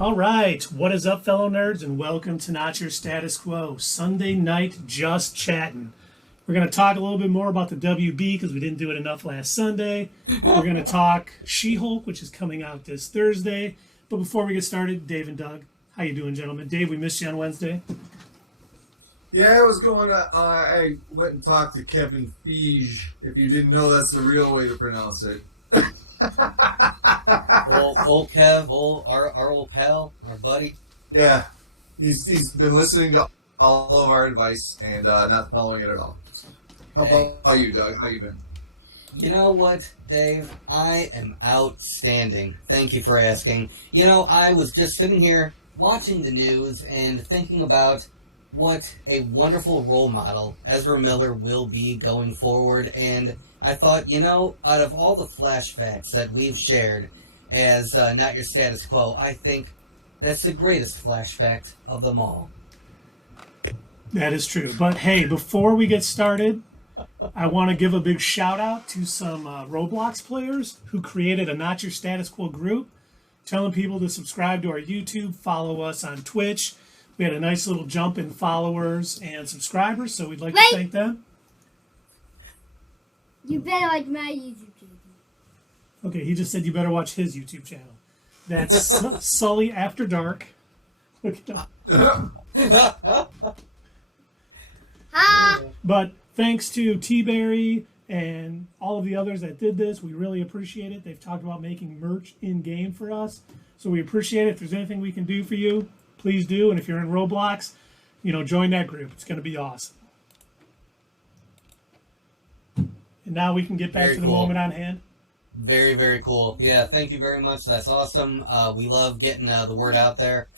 All right, what is up, fellow nerds, and welcome to Not Your Status Quo, Sunday night just chatting. We're going to talk a little bit more about the WB because we didn't do it enough last Sunday. We're going to talk She-Hulk, which is coming out this Thursday. But before we get started, Dave and Doug, how you doing, gentlemen? Dave, we missed you on Wednesday. Yeah, I was going to, I went and talked to Kevin Feige. If you didn't know, that's the real way to pronounce it. old Kev, our old pal, our buddy. Yeah, he's been listening to all of our advice and not following it at all. How about you, Doug? How you been? You know what, Dave? I am outstanding. Thank you for asking. You know, I was just sitting here watching the news and thinking about what a wonderful role model Ezra Miller will be going forward, and I thought, you know, out of all the flashbacks that we've shared as Not Your Status Quo, I think that's the greatest flashback of them all. That is true. But hey, before we get started, I want to give a big shout out to some Roblox players who created a Not Your Status Quo group, telling people to subscribe to our YouTube, follow us on Twitch. We had a nice little jump in followers and subscribers, so we'd like to thank them. You better like my YouTube channel. Okay, he just said you better watch his YouTube channel. That's Sully After Dark. Look it up. But thanks to T-Berry and all of the others that did this, we really appreciate it. They've talked about making merch in-game for us, so we appreciate it. If there's anything we can do for you, please do. And if you're in Roblox, you know, join that group. It's going to be awesome. And now we can get back to the moment on hand. Very, very cool. Yeah, thank you very much. That's awesome. We love getting the word out there.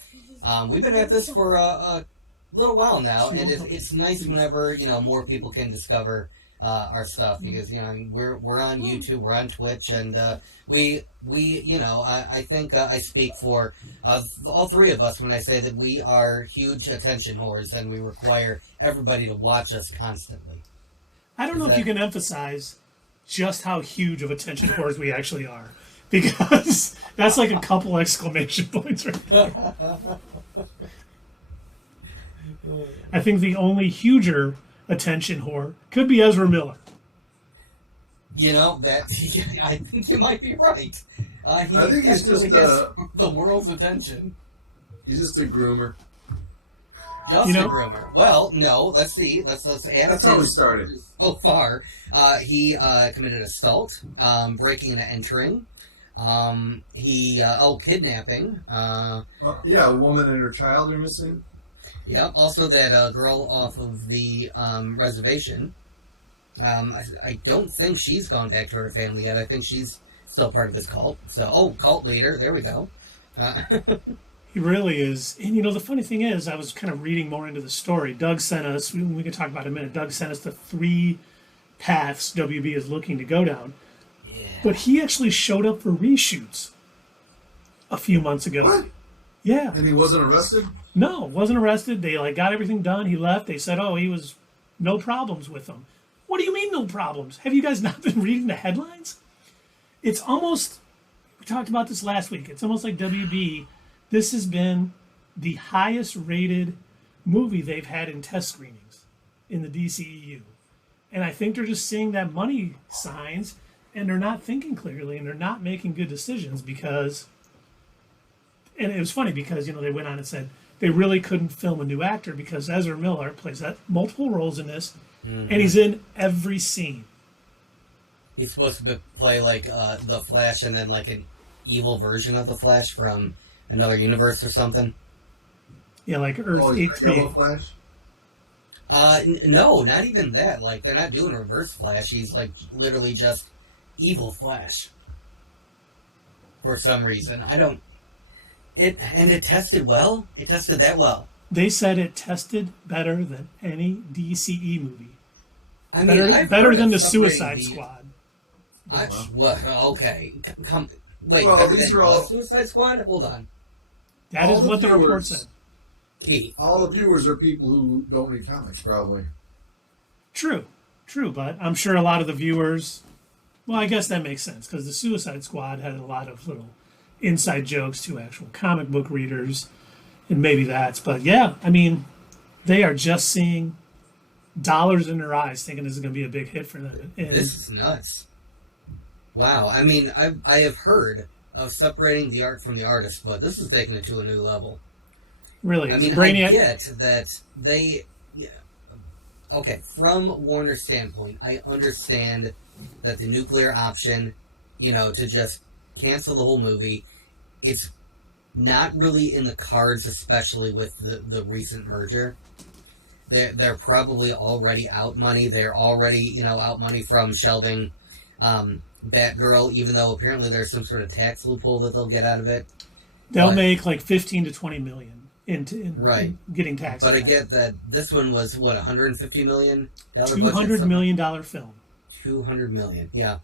We've been at this for a little while now, and it's nice whenever, you know, more people can discover our stuff, because, you know, we're on YouTube, we're on Twitch, and we you know, I think I speak for all three of us when I say that we are huge attention whores and we require everybody to watch us constantly. I don't know if you can emphasize just how huge of attention whores we actually are, because that's like a couple exclamation points right there. I think the only huger attention whore could be Ezra Miller. You know, that I think you might be right. I think he's just the world's attention. He's just a groomer. Just a groomer. Well, no. Let's see. Let's add. That's how we started. So far, he committed assault, breaking and entering. Kidnapping. Yeah, a woman and her child are missing. Yeah. Also, that girl off of the reservation. I don't think she's gone back to her family yet. I think she's still part of his cult. So, cult leader. There we go. He really is. And, you know, the funny thing is, I was kind of reading more into the story. Doug sent us, we can talk about it in a minute, Doug sent us the 3 paths WB is looking to go down. Yeah. But he actually showed up for reshoots a few months ago. What? Yeah. And he wasn't arrested? No, wasn't arrested. They got everything done. He left. They said, he was no problems with them. What do you mean no problems? Have you guys not been reading the headlines? It's almost, we talked about this last week, it's almost like WB, this has been the highest rated movie they've had in test screenings in the DCEU. And I think they're just seeing that money signs, and they're not thinking clearly, and they're not making good decisions because, and it was funny because, you know, they went on and said they really couldn't film a new actor because Ezra Miller plays multiple roles in this, and he's in every scene. He's supposed to play like the Flash, and then like an evil version of the Flash from another universe or something. Yeah, like Earth 838. Yellow Flash? No, not even that. Like, they're not doing Reverse Flash. He's like literally just evil Flash. For some reason. It tested well. It tested that well. They said it tested better than any DCE movie. I mean, better than the Suicide Squad. Okay. Wait, well, better these than are all Suicide Squad? Hold on. That is what the report said. All the viewers are people who don't read comics, probably. True, but I'm sure a lot of the viewers, well, I guess that makes sense, because the Suicide Squad had a lot of little inside jokes to actual comic book readers, and maybe that's. But yeah, I mean, they are just seeing dollars in their eyes, thinking this is going to be a big hit for them. And This is nuts. Wow. I mean, I have heard of separating the art from the artist, but this is taking it to a new level. really, I is mean, Brainiac, I get that they... Yeah, okay, from Warner's standpoint, I understand that the nuclear option, to just cancel the whole movie, it's not really in the cards, especially with the recent merger. They're probably already out money. They're already, out money from shelving Batgirl, even though apparently there's some sort of tax loophole that they'll get out of it. they'll but- make like 15 to 20 million Right. in getting taxed. But I get that this one was, what, $150 million? $200 million film. $200 million, yeah.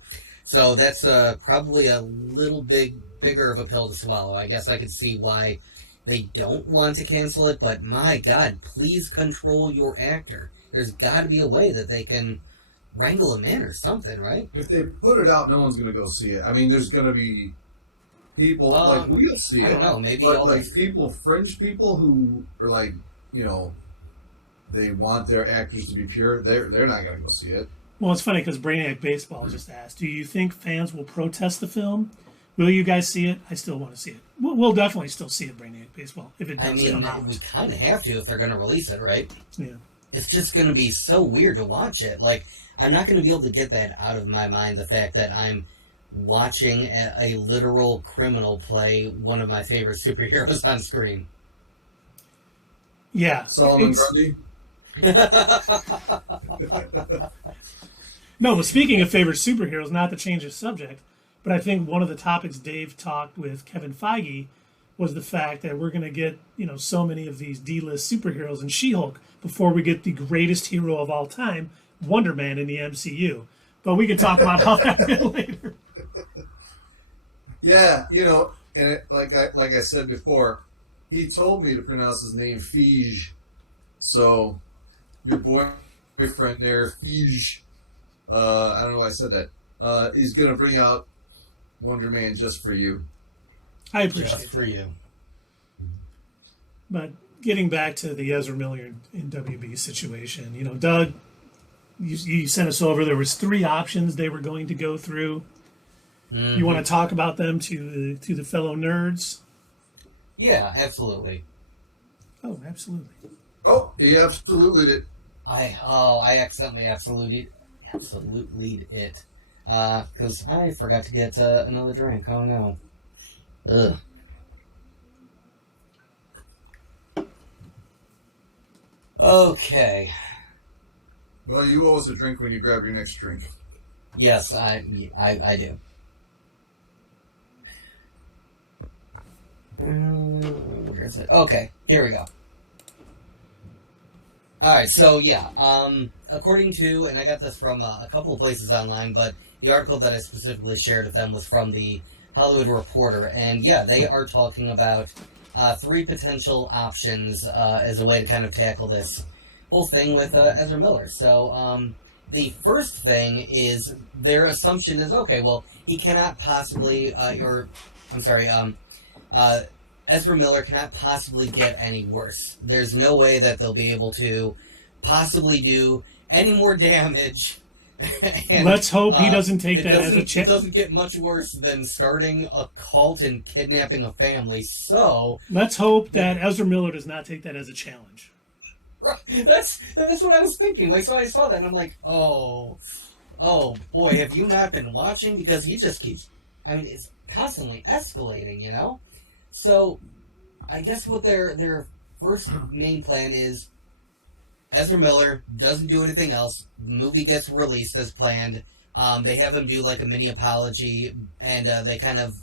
So that's probably a little bigger of a pill to swallow. I guess I could see why they don't want to cancel it, but my God, please control your actor. There's got to be a way that they can wrangle him in or something, right? If they put it out, no one's going to go see it. I mean, there's going to be people, like, we'll see it. I don't know, maybe but, all like, those... fringe people who are, like, they want their actors to be pure, they're not going to go see it. Well, it's funny because Brainiac Baseball just asked, do you think fans will protest the film? Will you guys see it? I still want to see it. We'll definitely still see it, Brainiac Baseball, if it does. I mean, come out. we kind of have to if they're going to release it, right? Yeah. It's just going to be so weird to watch it. Like, I'm not going to be able to get that out of my mind, the fact that I'm watching a literal criminal play one of my favorite superheroes on screen. Yeah. Solomon It's- Grundy? No, but speaking of favorite superheroes, not to change the subject, but I think one of the topics Dave talked with Kevin Feige was the fact that we're going to get, so many of these D-list superheroes in She-Hulk before we get the greatest hero of all time, Wonder Man, in the MCU. But we can talk about how that bit later. Yeah, and like I said before, he told me to pronounce his name Fige. So, your boyfriend there, Fige, I don't know why I said that, is going to bring out Wonder Man just for you. I appreciate Just it. for you. But getting back to the Ezra Miller in WB situation, Doug, you sent us over. There was 3 options they were going to go through. Mm-hmm. You want to talk about them to the fellow nerds? Yeah, absolutely. Oh, absolutely. Oh, he absolutely did. I accidentally absolutely it. Because I forgot to get another drink. Oh no. Ugh. Okay. Well, you owe us a drink when you grab your next drink. Yes, I do. Where is it? Okay, here we go. Alright, so yeah, according to, and I got this from a couple of places online, but the article that I specifically shared with them was from the Hollywood Reporter, and yeah, they are talking about 3 potential options as a way to kind of tackle this whole thing with Ezra Miller. So, the first thing is, their assumption is, okay, well, he cannot possibly, Ezra Miller cannot possibly get any worse. There's no way that they'll be able to possibly do any more damage. And, Let's hope he doesn't take it that as a It chance. doesn't get much worse than starting a cult and kidnapping a family. So Let's hope that Ezra Miller does not take that as a challenge. that's what I was thinking. Like, so I saw that and I'm like, oh boy, have you not been watching? Because he just keeps, it's constantly escalating, So I guess what their first main plan is, Ezra Miller doesn't do anything else. The movie gets released as planned. They have him do like a mini apology, and they kind of,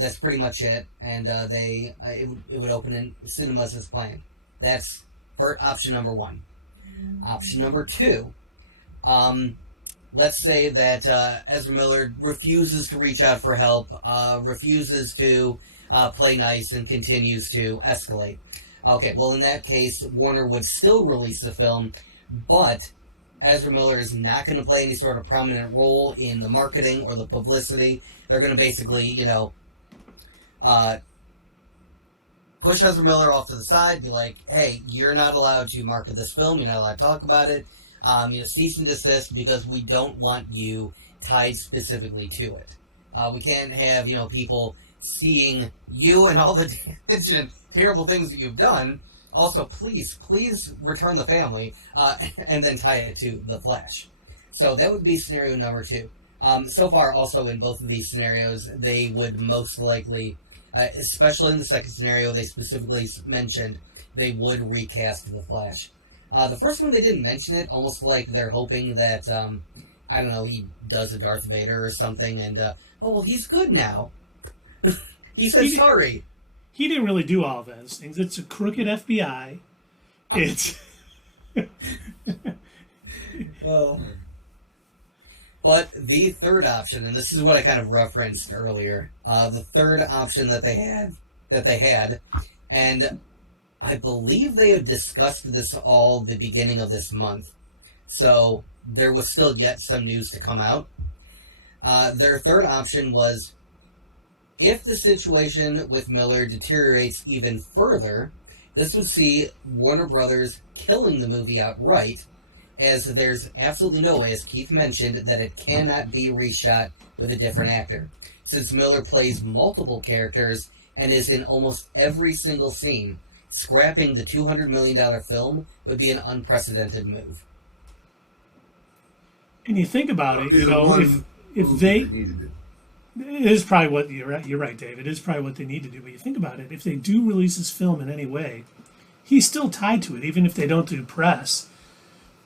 that's pretty much it. And it would open in cinemas as planned. That's option number 1. Option number 2. Let's say that Ezra Miller refuses to reach out for help, refuses to play nice, and continues to escalate. Okay, well, in that case, Warner would still release the film, but Ezra Miller is not going to play any sort of prominent role in the marketing or the publicity. They're going to basically, push Ezra Miller off to the side, be like, hey, you're not allowed to market this film, you're not allowed to talk about it, cease and desist, because we don't want you tied specifically to it. We can't have, people seeing you and all the damage and terrible things that you've done. Also, please return the family, and then tie it to The Flash. So that would be scenario number 2. So far, also in both of these scenarios, they would most likely, especially in the second scenario, they specifically mentioned they would recast The Flash. The first one, they didn't mention it, almost like they're hoping that, I don't know, he does a Darth Vader or something, and, oh, well, he's good now. He said sorry. He didn't really do all of those things. It's a crooked FBI. It's... But the third option, and this is what I kind of referenced earlier, the third option that they had, and I believe they had discussed this all the beginning of this month, so there was still yet some news to come out. Their third option was, if the situation with Miller deteriorates even further, this would see Warner Brothers killing the movie outright, as there's absolutely no way, as Keith mentioned, that it cannot be reshot with a different actor. Since Miller plays multiple characters and is in almost every single scene, scrapping the $200 million film would be an unprecedented move. And you think about it, if they... It is probably what you're right, Dave. It is probably what they need to do. But you think about it, if they do release this film in any way, he's still tied to it, even if they don't do press.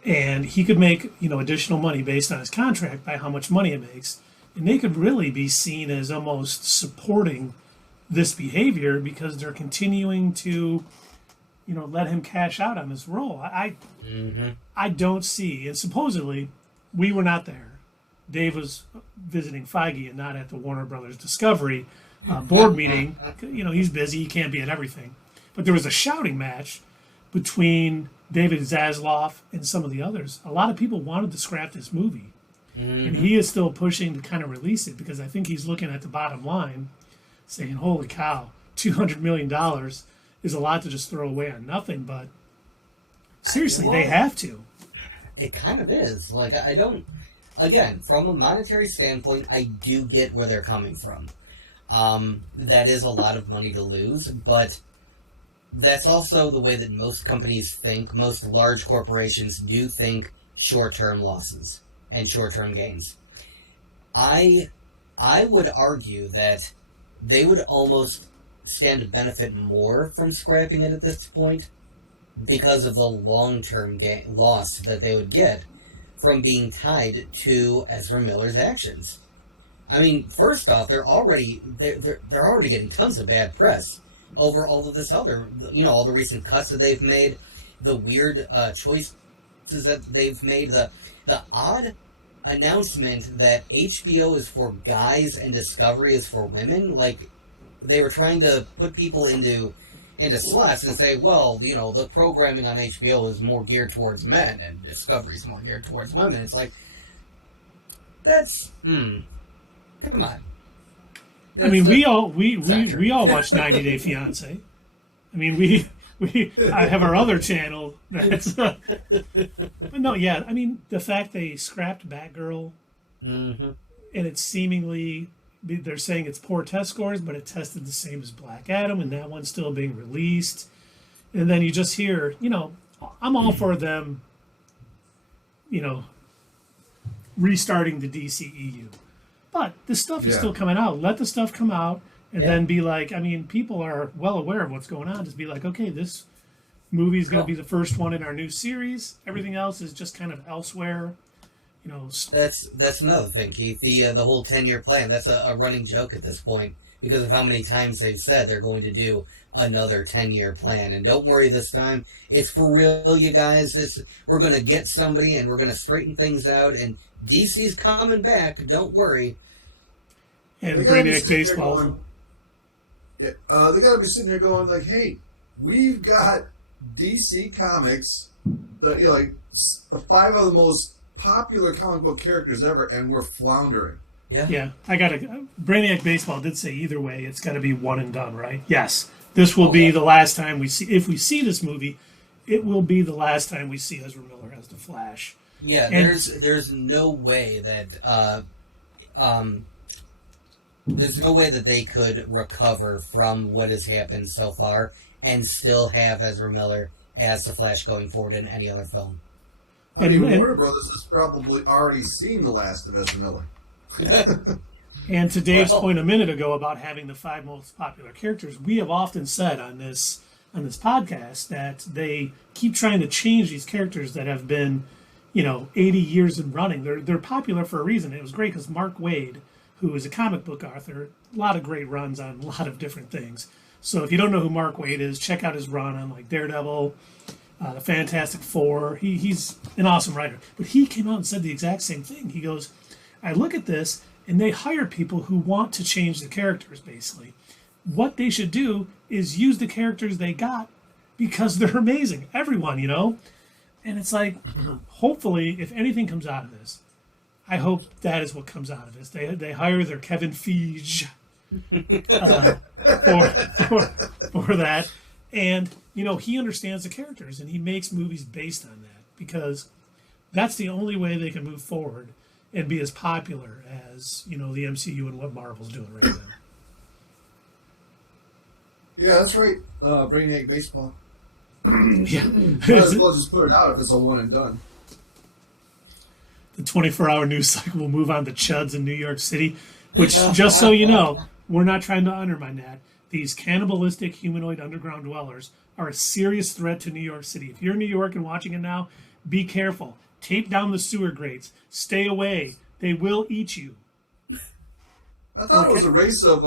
And he could make, additional money based on his contract by how much money it makes. And they could really be seen as almost supporting this behavior because they're continuing to, let him cash out on this role. I don't see, and supposedly we were not there. Dave was visiting Feige and not at the Warner Brothers Discovery board meeting. He's busy, he can't be at everything. But there was a shouting match between David Zaslav and some of the others. A lot of people wanted to scrap this movie. And he is still pushing to kind of release it because I think he's looking at the bottom line saying, holy cow, $200 million is a lot to just throw away on nothing. But seriously, they have to. It kind of is. Like, I don't... Again, from a monetary standpoint, I do get where they're coming from. That is a lot of money to lose, but that's also the way that most companies think. Most large corporations do think short-term losses and short-term gains. I would argue that they would almost stand to benefit more from scrapping it at this point because of the long-term loss that they would get from being tied to Ezra Miller's actions. I mean, first off, they're already getting tons of bad press over all of this other, all the recent cuts that they've made, the weird choices that they've made, the odd announcement that HBO is for guys and Discovery is for women. Like, they were trying to put people into slots and say, well, the programming on HBO is more geared towards men and Discovery's more geared towards women. It's like, that's, come on. I mean, we all watch 90 Day Fiance. I mean, I have our other channel that's, but no, yeah. I mean, the fact they scrapped Batgirl, and it's seemingly, they're saying it's poor test scores, but it tested the same as Black Adam, and that one's still being released. And then you just hear, I'm all for them, restarting the DCEU. But this stuff is still coming out. Let the stuff come out and then be like, I mean, people are well aware of what's going on. Just be like, okay, this movie is going to be the first one in our new series. Everything else is just kind of elsewhere. That's another thing, Keith. The whole 10-year plan, that's a running joke at this point because of how many times they've said they're going to do another 10-year plan. And don't worry this time. It's for real, you guys. We're going to get somebody and we're going to straighten things out. And DC's coming back. Don't worry. And Brainiac Baseball. They got to be sitting there going like, hey, we've got DC Comics, like 5 of the most popular comic book characters ever, and we're floundering. Yeah, I got to. Brainiac Baseball did say either way, it's got to be one and done, right? Yes, this will be the last time we see. If we see this movie, it will be the last time we see Ezra Miller as the Flash. Yeah, And there's no way that there's no way that they could recover from what has happened so far and still have Ezra Miller as the Flash going forward in any other film. I mean, Warner Brothers has probably already seen the last of Ezra Miller. And to Dave's point a minute ago about having the 5 most popular characters, we have often said on this podcast that they keep trying to change these characters that have been, 80 years in running. They're popular for a reason. It was great because Mark Waid, who is a comic book author, a lot of great runs on a lot of different things. So if you don't know who Mark Waid is, check out his run on like Daredevil, the Fantastic Four. He's an awesome writer. But he came out and said the exact same thing. He goes, I look at this, and they hire people who want to change the characters, basically. What they should do is use the characters they got because they're amazing. Everyone, And it's like, hopefully, if anything comes out of this, I hope that is what comes out of this. They hire their Kevin Feige for that. And, he understands the characters, and he makes movies based on that because that's the only way they can move forward and be as popular as, the MCU and what Marvel's doing right now. Yeah, that's right. Brainiac Baseball. Yeah. Might as well just put it out if it's a one and done. The 24-hour news cycle will move on to chuds in New York City, which, just so you know, we're not trying to undermine that. These cannibalistic humanoid underground dwellers are a serious threat to New York City. If you're in New York and watching it now, be careful. Tape down the sewer grates. Stay away. They will eat you. I thought it was a race of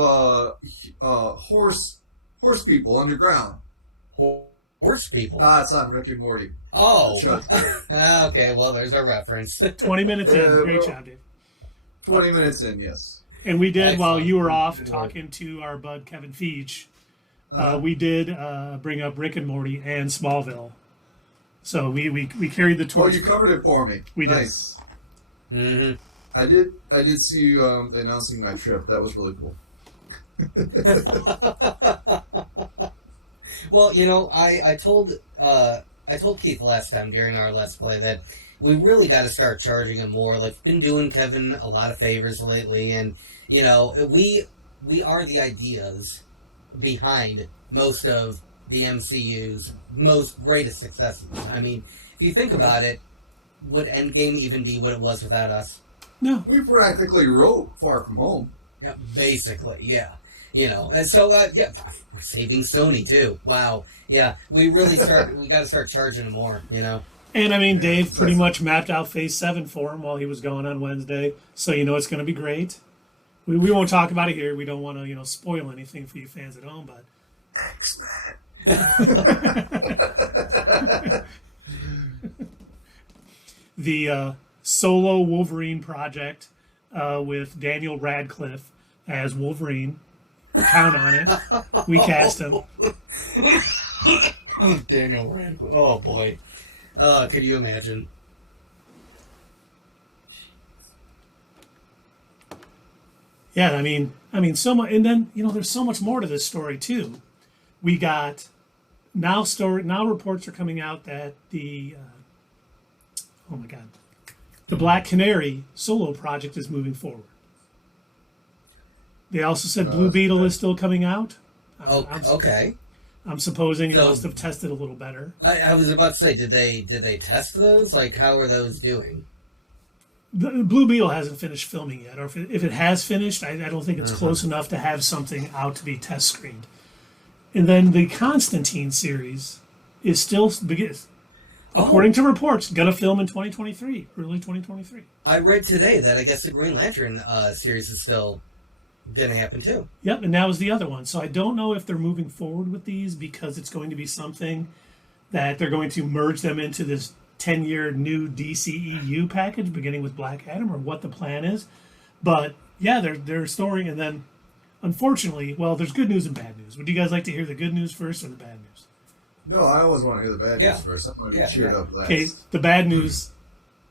horse people underground. Horse people? It's on Rick and Morty. Oh. Okay, well, there's a reference. 20 minutes in. Great job, Dave. 20 minutes in, yes. And we did, while Excellent. you were off talking to our bud Kevin Feige, we did bring up Rick and Morty and Smallville. So we carried the torch. Oh, you covered it for me. We did. Nice. Mm-hmm. I did see you announcing my trip. That was really cool. Well, I told Keith last time during our Let's Play that we really got to start charging him more. Like, been doing Kevin a lot of favors lately, and we are the ideas behind most of the MCU's most greatest successes. I mean, if you think about it, would Endgame even be what it was without us? No. We practically wrote Far From Home. Yeah, basically, yeah. And so, we're saving Sony, too. Wow. Yeah, we got to start charging him more, And I mean, Dave pretty much mapped out Phase 7 for him while he was going on Wednesday. So it's going to be great. We won't talk about it here. We don't want to, spoil anything for you fans at home, but... Thanks, man. The solo Wolverine project with Daniel Radcliffe as Wolverine. Count on it. We cast him. Daniel Radcliffe. Oh, boy. Could you imagine? Yeah, I mean, so much, and then there's so much more to this story too. We got now reports are coming out that the the Black Canary solo project is moving forward. They also said Blue Beetle is still coming out. Okay. I'm supposing it must have tested a little better. I was about to say, did they test those? Like, how are those doing? The Blue Beetle hasn't finished filming yet, or if it has finished, I don't think it's close enough to have something out to be test screened. And then the Constantine series is still, according to reports, going to film in 2023, early 2023. I read today that I guess the Green Lantern series is still going to happen too. Yep, and that was the other one. So I don't know if they're moving forward with these because it's going to be something that they're going to merge them into this 10-year new DCEU package beginning with Black Adam, or what the plan is. But yeah, they're storing, and then unfortunately, well, there's good news and bad news. Would you guys like to hear the good news first or the bad news? No, I always want to hear the bad news first. I'm going to be cheered up last. Okay, the bad news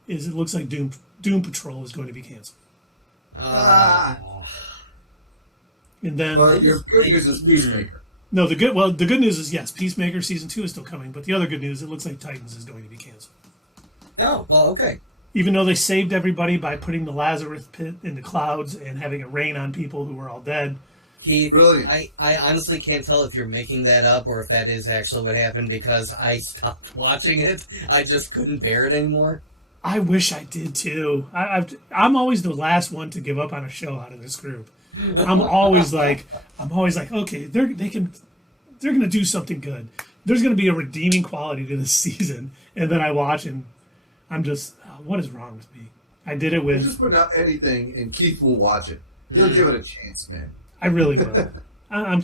is it looks like Doom Patrol is going to be canceled. And then Well, your good news is Peacemaker. no, the good news is yes, Peacemaker season 2 is still coming, but the other good news, it looks like Titans is going to be canceled. Oh, well, okay. Even though they saved everybody by putting the Lazarus pit in the clouds and having it rain on people who were all dead. Brilliant. I honestly can't tell if you're making that up or if that is actually what happened because I stopped watching it. I just couldn't bear it anymore. I wish I did too. I'm always the last one to give up on a show out of this group. I'm always like, okay, they're gonna do something good. There's gonna be a redeeming quality to this season, and then I watch and I'm just, what is wrong with me? I did it We're with. just putting out anything, and Keith will watch it. He'll give it a chance, man. I really will. I'm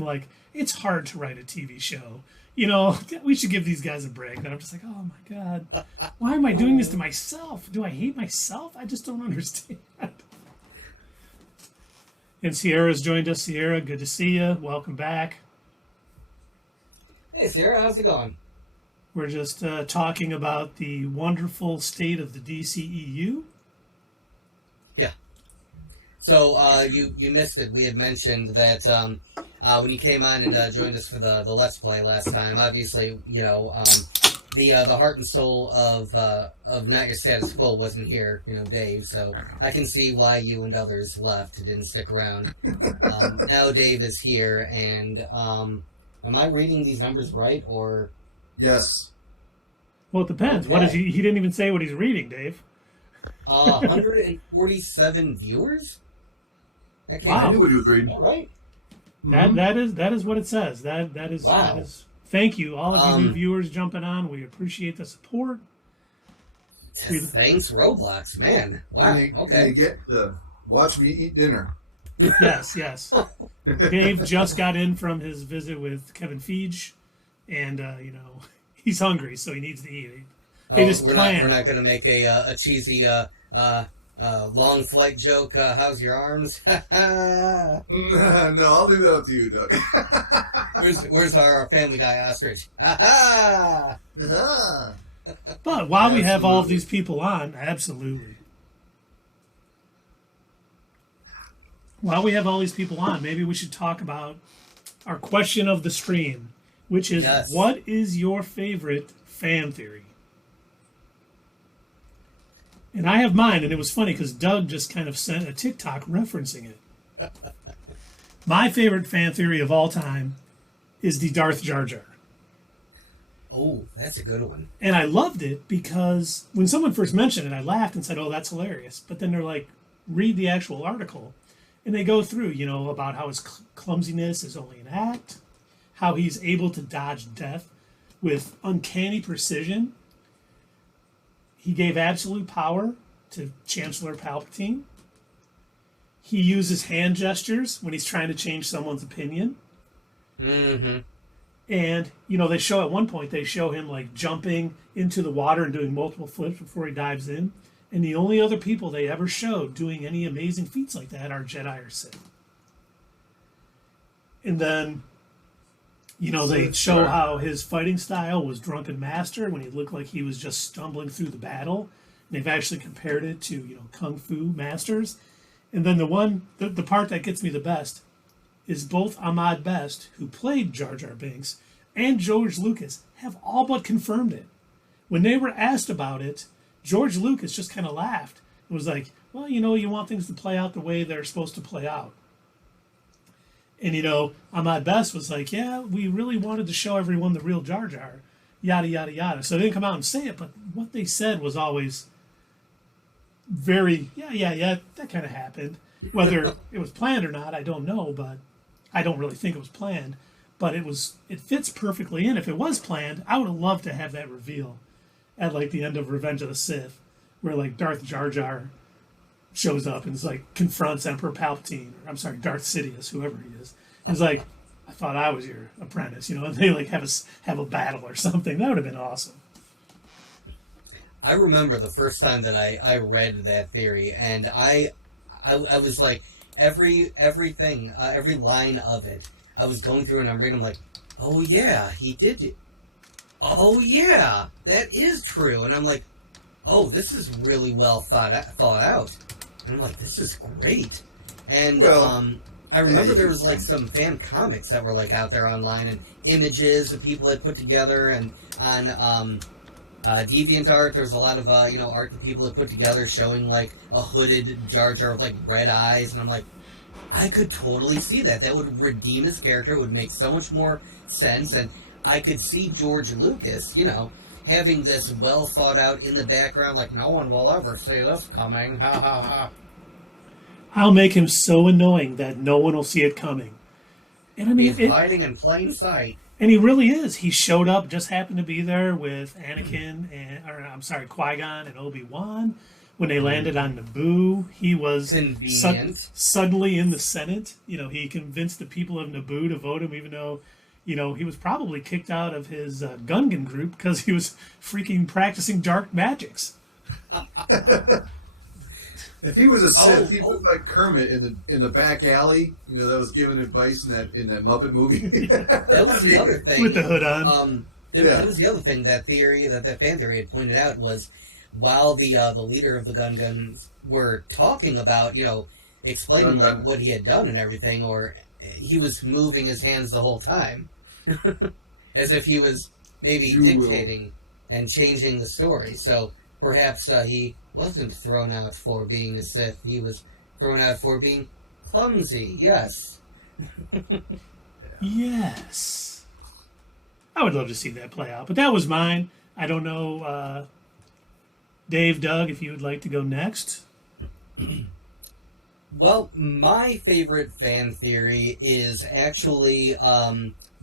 like, it's hard to write a TV show. You know, we should give these guys a break. And I'm just like, oh my God, why am I doing this to myself? Do I hate myself? I just don't understand. And Sierra's joined us. Sierra, good to see you. Welcome back. Hey, Sarah, how's it going? We're just talking about the wonderful state of the DCEU. Yeah. So you missed it. We had mentioned that when you came on and joined us for the Let's Play last time. Obviously, you know the heart and soul of Not Your Status Quo wasn't here. You know, Dave. So I can see why you and others left. Didn't stick around. Now Dave is here, and am I reading these numbers right or? Yes. Well, it depends. Okay. What is he? He didn't even say what he's reading, Dave. 147 viewers. I knew what he was reading. All right. That is what it says. That is. Wow. That is, thank you, all of you new viewers jumping on. We appreciate the support. Thanks, Roblox, man. Wow. And you get to watch me eat dinner. Yes, yes. Dave just got in from his visit with Kevin Feige, and you know he's hungry, so he needs to eat. We're not going to make a cheesy long flight joke. How's your arms? No, I'll leave that up to you, Doug. Where's our Family Guy ostrich? But while we have all of these people on, absolutely. While we have all these people on, maybe we should talk about our question of the stream, which is, yes. What is your favorite fan theory? And I have mine, and it was funny because Doug just kind of sent a TikTok referencing it. My favorite fan theory of all time is the Darth Jar Jar. Oh, that's a good one. And I loved it because when someone first mentioned it, I laughed and said, oh, that's hilarious. But then they're like, read the actual article. And they go through, you know, about how his clumsiness is only an act, how he's able to dodge death with uncanny precision. He gave absolute power to Chancellor Palpatine. He uses hand gestures when he's trying to change someone's opinion. Mm-hmm. And, you know, they show at one point, they show him like jumping into the water and doing multiple flips before he dives in. And the only other people they ever showed doing any amazing feats like that are Jedi or Sith. And then, you know, they show how his fighting style was Drunken Master when he looked like he was just stumbling through the battle. And they've actually compared it to, you know, Kung Fu masters. And then the part that gets me the best is both Ahmad Best, who played Jar Jar Binks, and George Lucas have all but confirmed it. When they were asked about it, George Lucas just kind of laughed. It was like, well, you know, you want things to play out the way they're supposed to play out. And, you know, Ahmad Best was like, yeah, we really wanted to show everyone the real Jar Jar, yada, yada, yada. So they didn't come out and say it, but what they said was always very, yeah, that kind of happened. Whether it was planned or not, I don't know, but I don't really think it was planned. But it fits perfectly in. If it was planned, I would have loved to have that reveal at like the end of Revenge of the Sith, where like Darth Jar Jar shows up and is like confronts Emperor Palpatine, or I'm sorry, Darth Sidious, whoever he is. And it's like, I thought I was your apprentice, you know, and they like have a battle or something. That would have been awesome. I remember the first time that I read that theory, and I was like, everything, every line of it, I was going through and I'm reading, I'm like, oh yeah, he did it. Oh yeah, that is true. And I'm like, oh, this is really well thought out. And I'm like, this is great. And Well, I remember yeah, there was like some fan comics that were like out there online, and images that people had put together, and on DeviantArt there's a lot of art that people had put together showing like a hooded Jar Jar with like red eyes, and I'm like, I could totally see that. That would redeem his character. It would make so much more sense, and I could see George Lucas, having this well thought out in the background, like no one will ever see this coming. Ha ha ha. I'll make him so annoying that no one will see it coming. And I mean, He's hiding in plain sight. and he really is. He showed up, just happened to be there with Anakin Qui-Gon and Obi-Wan when they landed on Naboo. He was Convenient. suddenly in the Senate. He convinced the people of Naboo to vote him, even though, he was probably kicked out of his Gungan group because he was freaking practicing dark magics. if he was a Sith, he looked like Kermit in the back alley. That was giving advice in that Muppet movie. That was the other thing. With the hood on. That was the other thing, that theory, that fan theory had pointed out, was while the leader of the Gungans were talking about, explaining like what he had done and everything, or he was moving his hands the whole time. As if he was maybe dictating and changing the story. So perhaps he wasn't thrown out for being a Sith. He was thrown out for being clumsy. Yes. Yes. I would love to see that play out. But that was mine. I don't know, Dave, Doug, if you would like to go next. Well, my favorite fan theory is actually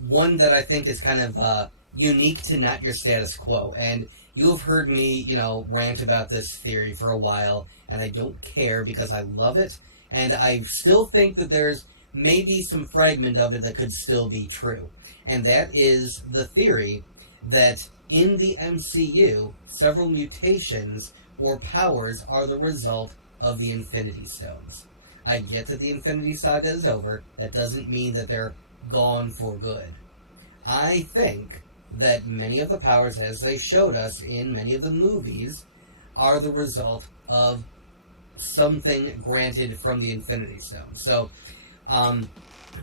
one that I think is kind of unique to not your status quo. And you have heard me, rant about this theory for a while, and I don't care because I love it. And I still think that there's maybe some fragment of it that could still be true. And that is the theory that in the MCU, several mutations or powers are the result of the Infinity Stones. I get that the Infinity Saga is over. That doesn't mean that they're gone for good. I think that many of the powers, as they showed us in many of the movies, are the result of something granted from the Infinity Stone. So,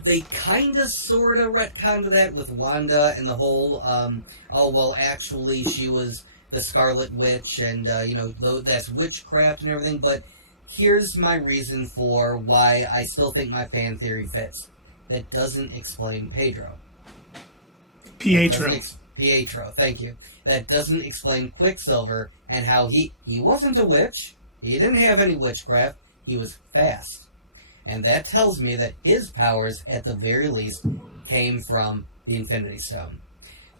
they kind of sort of retconned that with Wanda and the whole, actually she was the Scarlet Witch, and, that's witchcraft and everything, but here's my reason for why I still think my fan theory fits. That doesn't explain Pedro. Pietro, thank you. That doesn't explain Quicksilver and how he wasn't a witch. He didn't have any witchcraft. He was fast. And that tells me that his powers, at the very least, came from the Infinity Stone.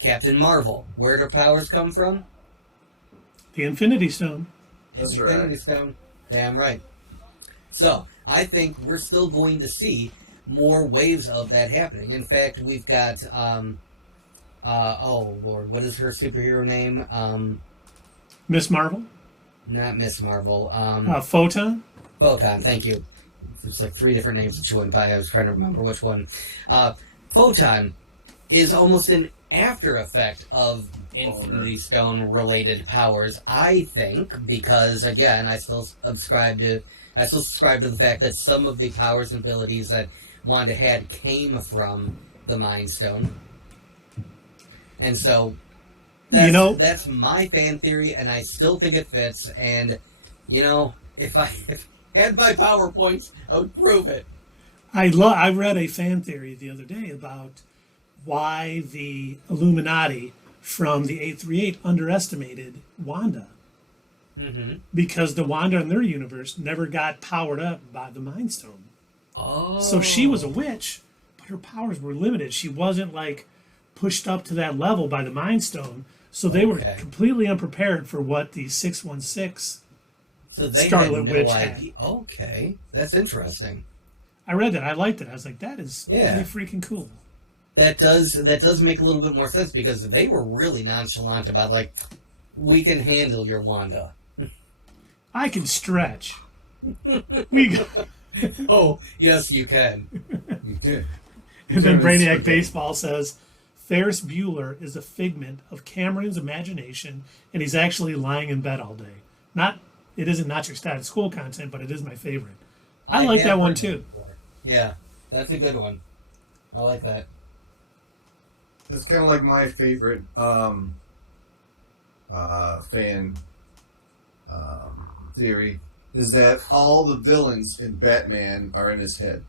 Captain Marvel, where do her powers come from? The Infinity Stone. That's The right. Infinity Stone. Damn right. So, I think we're still going to see more waves of that happening. In fact, we've got, oh Lord, what is her superhero name? Miss Marvel. Not Miss Marvel. Photon. Photon, thank you. There's like 3 different names that she went by. I was trying to remember which one. Photon is almost an after effect of Infinity Stone related powers, I think, because again, I still subscribe to the fact that some of the powers and abilities that Wanda had came from the Mind Stone. And so that's my fan theory, and I still think it fits. And if I had my PowerPoints, I would prove it. I read a fan theory the other day about why the Illuminati from the 838 underestimated Wanda. Mm-hmm. Because the Wanda in their universe never got powered up by the Mind Stone. Oh. So she was a witch, but her powers were limited. She wasn't like pushed up to that level by the Mind Stone. So they were completely unprepared for what the 616 Scarlet Witch had. Okay, that's interesting. I read that. I liked it. I was like, that is really freaking cool. That does make a little bit more sense, because they were really nonchalant about, like, we can handle your Wanda. I can stretch. Oh, yes, you can. You did. And then Brainiac Baseball says, Ferris Bueller is a figment of Cameron's imagination, and he's actually lying in bed all day. Not it isn't not your started school content, but it is my favorite. I like that one too. Yeah, that's a good one. I like that. It's kind of like my favorite fan theory is that all the villains in Batman are in his head.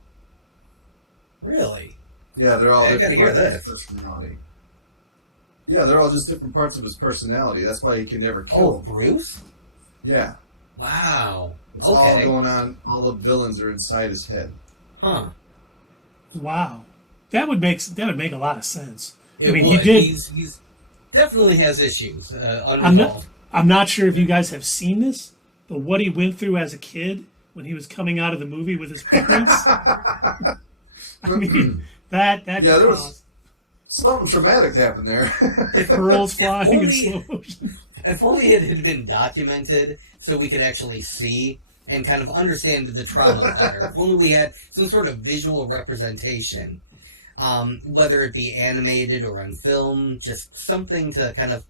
Really? Yeah, they're all I gotta hear different parts this. of his personality. Yeah, they're all just different parts of his personality. That's why he can never kill Oh, him. Bruce? Yeah. Wow. It's Okay. all going on. All the villains are inside his head. Huh. Wow, that would make a lot of sense. It I mean, would. he did. He's definitely has issues. Unresolved. I'm not sure if you guys have seen this, but what he went through as a kid when he was coming out of the movie with his parents. I mean, that Yeah, there was something traumatic happened there. pearls flying in only- slow motion. If only it had been documented so we could actually see and kind of understand the trauma better. If only we had some sort of visual representation, whether it be animated or on film, just something to kind of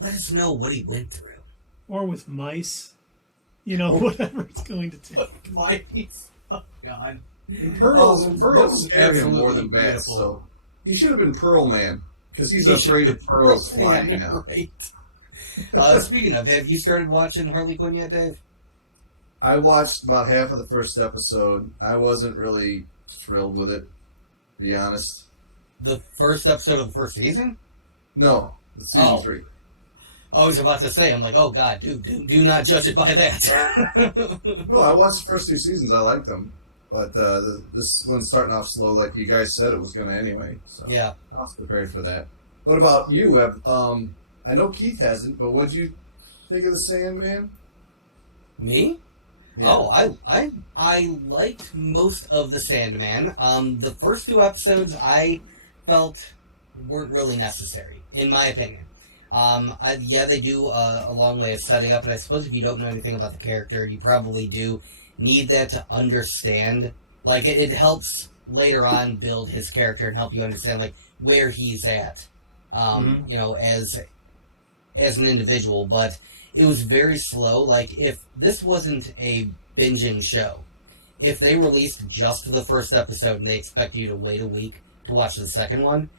let us know what he went through. Or with mice, whatever it's going to take. Mice. Oh, God. Pearls That's scare him more absolutely than bats, beautiful. so he should have been Pearl Man because he's He should afraid have of been pearls Pearl Man, flying out. Right. Speaking of, have you started watching Harley Quinn yet, Dave? I watched about half of the first episode. I wasn't really thrilled with it, to be honest. The first episode of the first season? No, it's season Oh. 3. I was about to say, I'm like, oh God, do not judge it by that. No, I watched the first 2 seasons. I liked them, but this one's starting off slow, like you guys said it was going to anyway. So Yeah. I was prepared for that. What about you? I know Keith hasn't, but what'd you think of the Sandman? Me? Yeah. Oh, I liked most of the Sandman. The first 2 episodes I felt weren't really necessary, in my opinion. They do a long way of setting up, and I suppose if you don't know anything about the character, you probably do need that to understand. Like, it helps later on build his character and help you understand, like, where he's at, as an individual, but it was very slow. Like, if this wasn't a binging show, if they released just the first episode and they expect you to wait a week to watch the second one,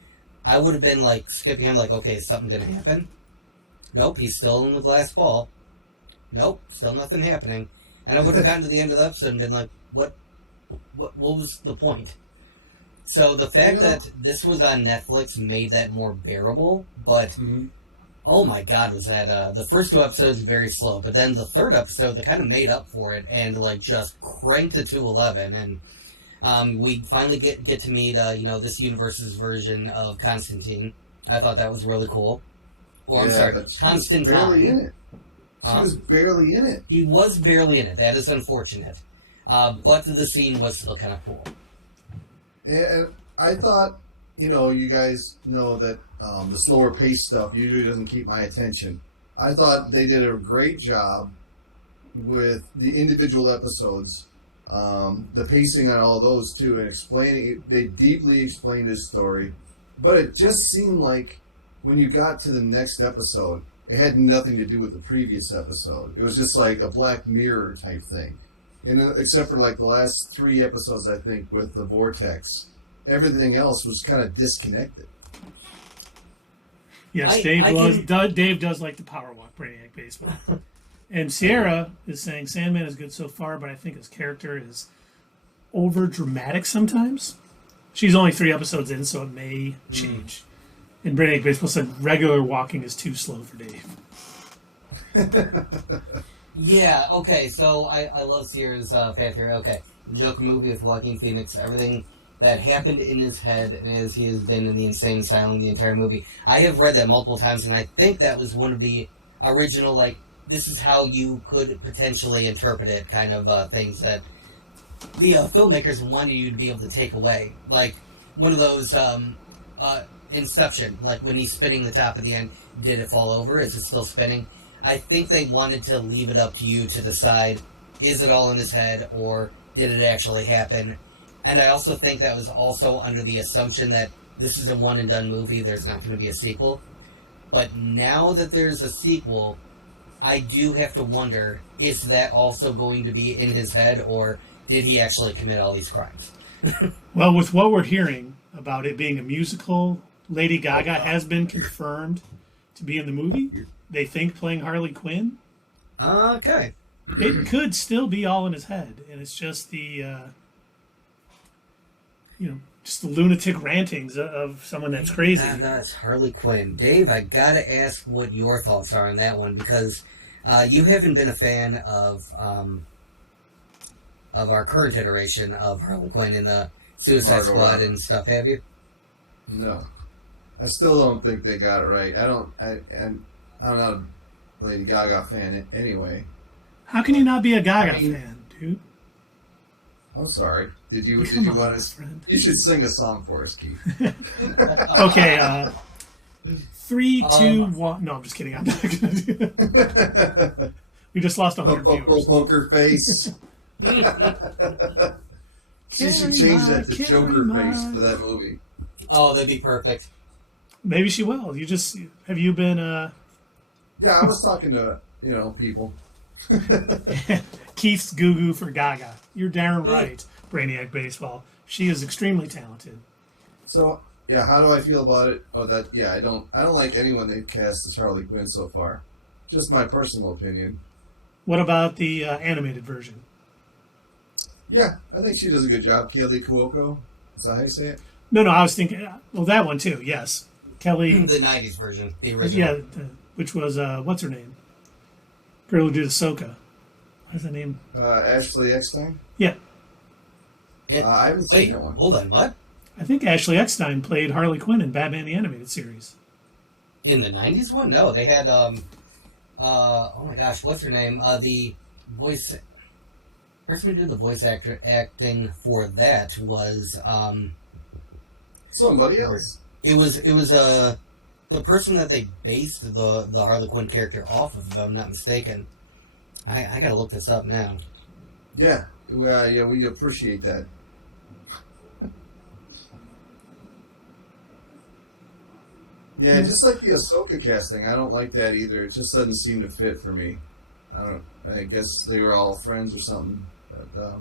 I would have been, like, skipping. I'm like, okay, is something going to happen? Nope, he's still in the glass ball. Nope, still nothing happening. And I would have gotten to the end of the episode and been like, what was the point? So the fact that this was on Netflix made that more bearable, but oh my God, was that the first 2 episodes very slow, but then the third episode they kind of made up for it and like just cranked it to 11, and we finally get to meet this universe's version of Constantine. I thought that was really cool. Or I'm sorry, Constantine. Barely in it. She Huh? was barely in it. He was barely in it. That is unfortunate. But the scene was still kind of cool. And I thought, you guys know that the slower pace stuff usually doesn't keep my attention. I thought they did a great job with the individual episodes, the pacing on all those too, and explaining it. They deeply explained his story, but it just seemed like when you got to the next episode, it had nothing to do with the previous episode. It was just like a Black Mirror type thing. And then, except for like the last 3 episodes, I think, with the Vortex, everything else was kind of disconnected. Yes, Dave does like the power walk, Brainiac Baseball. And Sierra is saying Sandman is good so far, but I think his character is over dramatic sometimes. She's only 3 episodes in, so it may change. And Brainiac Baseball said regular walking is too slow for Dave. Yeah, okay, so I love Sierra's fan theory. Okay, Joker movie with Joaquin Phoenix, everything that happened in his head and as he has been in the insane asylum the entire movie. I have read that multiple times, and I think that was one of the original, like, this is how you could potentially interpret it kind of things that the filmmakers wanted you to be able to take away. Like, one of those, Inception, like when he's spinning the top at the end, did it fall over? Is it still spinning? I think they wanted to leave it up to you to decide, is it all in his head, or did it actually happen? And I also think that was also under the assumption that this is a one-and-done movie, there's not going to be a sequel. But now that there's a sequel, I do have to wonder, is that also going to be in his head, or did he actually commit all these crimes? Well, with what we're hearing about it being a musical, Lady Gaga has been confirmed to be in the movie. They think playing Harley Quinn. Okay. It could still be all in his head, and it's just just the lunatic rantings of someone that's crazy. That's Harley Quinn. Dave, I gotta ask what your thoughts are on that one, because you haven't been a fan of our current iteration of Harley Quinn in the Suicide Squad and stuff, have you? No, I still don't think they got it right. I'm not a Lady Gaga fan anyway. How can you not be a Gaga fan, dude? I'm sorry. Did you want to? Friend. You should sing a song for us, Keith. Okay, 3, 2, 1. No, I'm just kidding. I'm not gonna do that. We just lost 100 viewers. Poker face. She should change that to Joker face for that movie. Oh, that'd be perfect. Maybe she will. Have you been Yeah, I was talking to people. Keith's Goo for Gaga? You're darn right, Brainiac Baseball. She is extremely talented. So yeah, how do I feel about it? I don't like anyone they've cast as Harley Quinn so far. Just my personal opinion. What about the animated version? Yeah, I think she does a good job. Kaylee Cuoco, is that how you say it? No, I was thinking. Well, that one too. Yes, Kelly. The '90s version, the original. Yeah, which was what's her name? Girl who did Ahsoka. What's her name? Ashley Eckstein. Yeah, I haven't seen that one. Hold on, what? I think Ashley Eckstein played Harley Quinn in Batman the Animated Series. In the '90s one? No, they had oh my gosh, what's her name? The voice person who did the voice acting for that was Somebody else. It was the person that they based the Harley Quinn character off of, if I'm not mistaken. I gotta look this up now. Yeah, we appreciate that. Yeah, just like the Ahsoka casting, I don't like that either. It just doesn't seem to fit for me. I guess they were all friends or something. But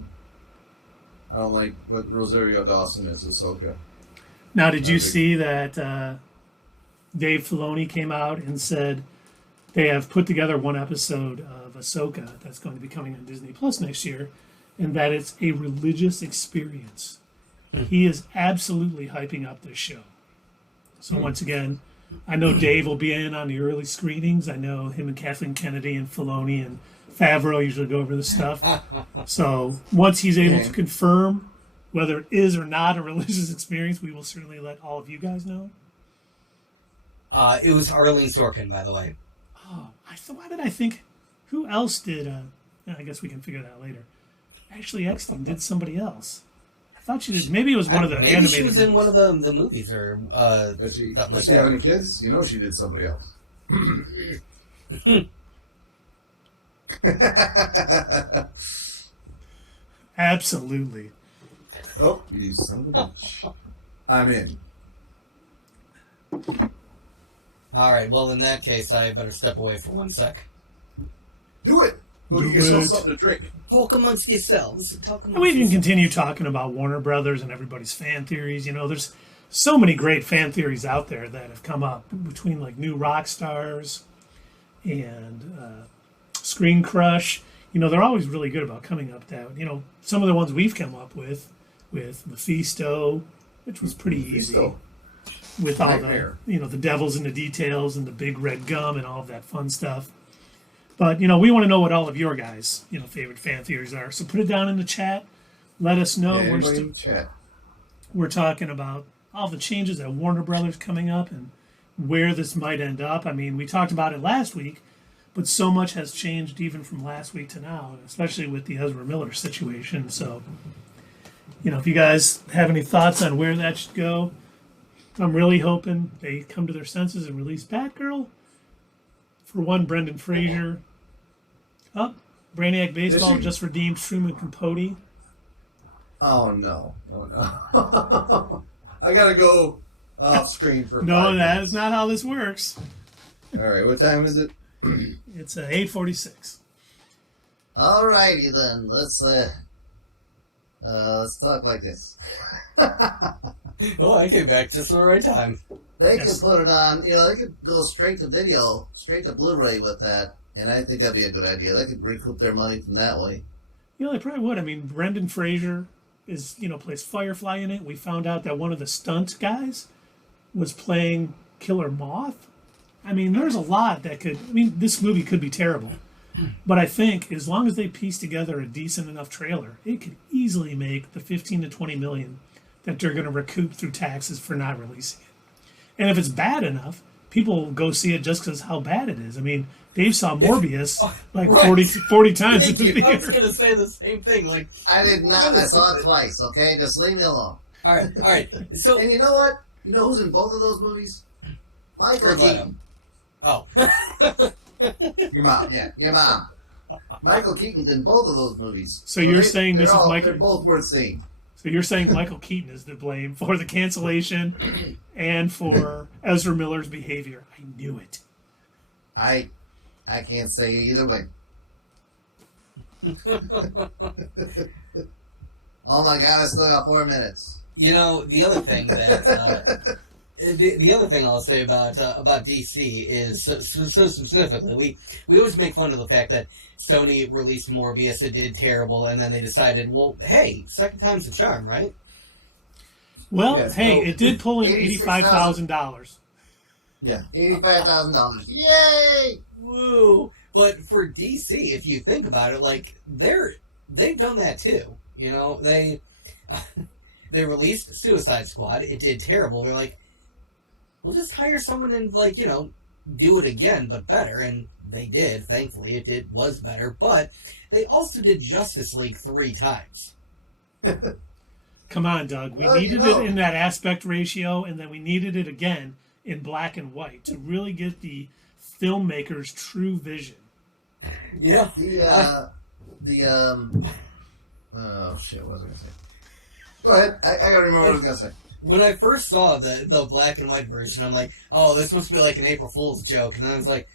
I don't like what Rosario Dawson is, Ahsoka. Now, did you see that Dave Filoni came out and said they have put together one episode of Ahsoka that's going to be coming on Disney Plus next year, and that it's a religious experience. He is absolutely hyping up this show. So once again, I know Dave will be in on the early screenings. I know him and Kathleen Kennedy and Filoni and Favreau usually go over this stuff. So once he's able to confirm whether it is or not a religious experience, we will certainly let all of you guys know. It was Arlene Sorkin, by the way. Oh, why did I think? Who else did? I guess we can figure that out later. Ashley Eckstein did somebody else. I thought she did. Maybe it was one of the maybe animated. She was in one of the movies, or Does she something like have that. any kids? You know she did somebody else. Absolutely. Oh, you son of a bitch. I'm in. All right. Well, in that case, I better step away for 1 sec. Do it. Go Do get yourself it. something to drink. Talk amongst yourselves. And we can continue talking about Warner Brothers and everybody's fan theories. There's so many great fan theories out there that have come up between like new rock stars and Screen Crush. They're always really good about coming up that. Some of the ones we've come up with Mephisto, which was pretty easy. Mephisto. With all Nightmare. the devils and the details and the big red gum and all of that fun stuff. But, we want to know what all of your guys, favorite fan theories are. So put it down in the chat. Let us know. Yeah, anybody in the chat. We're talking about all the changes at Warner Brothers coming up and where this might end up. I mean, we talked about it last week, but so much has changed even from last week to now, especially with the Ezra Miller situation. So, if you guys have any thoughts on where that should go, I'm really hoping they come to their senses and release Batgirl. For one, Brendan Fraser. Brainiac Baseball just redeemed Truman Capote. Oh, no. Oh, no. I got to go off screen for No, 5 that minutes. is not how this works. All right, what time is it? It's 8:46. Alrighty then. Let's talk like this. Oh, I came back just at the right time. They Yes. could put it on, they could go straight to video, straight to Blu-ray with that, and I think that'd be a good idea. They could recoup their money from that way. They probably would. I mean, Brendan Fraser plays Firefly in it. We found out that one of the stunt guys was playing Killer Moth. I mean, there's a lot that could. I mean, this movie could be terrible, but I think as long as they piece together a decent enough trailer, it could easily make the 15 to 20 million that they're going to recoup through taxes for not releasing it. And if it's bad enough, people will go see it just because how bad it is. I mean, Dave saw Morbius like Right. 40 times in the Thank you. I was theater. going to say the same thing. Like, I did not. I saw it twice. Okay, just leave me alone. all right. So, And you know what? You know who's in both of those movies? Michael Jared Leto. Keaton. oh, Your mom, yeah, your mom. Michael Keaton's in both of those movies. So you're saying this is Michael- They're both worth seeing. So you're saying Michael Keaton is to blame for the cancellation and for Ezra Miller's behavior. I knew it. I can't say either way. Oh my God! I still got 4 minutes. the other thing that the other thing I'll say about DC is so specifically we always make fun of the fact that Sony released Morbius, it did terrible, and then they decided, well, hey, second time's a charm, right? Well, Yes, hey, so it did pull in $85,000. Yeah, $85,000. Yay! Woo! But for DC, if you think about it, like they've done that too. They released Suicide Squad. It did terrible. They're like, we'll just hire someone and do it again, but better. And they did. Thankfully, it was better. But they also did Justice League 3 times. Come on, Doug. We Well, needed it in that aspect ratio, and then we needed it again in black and white to really get the filmmaker's true vision. Yeah. Oh shit! What was I gonna say? Go ahead. I gotta remember what I was gonna say. When I first saw the black and white version, I'm like, oh, this must be like an April Fool's joke. And then I was like,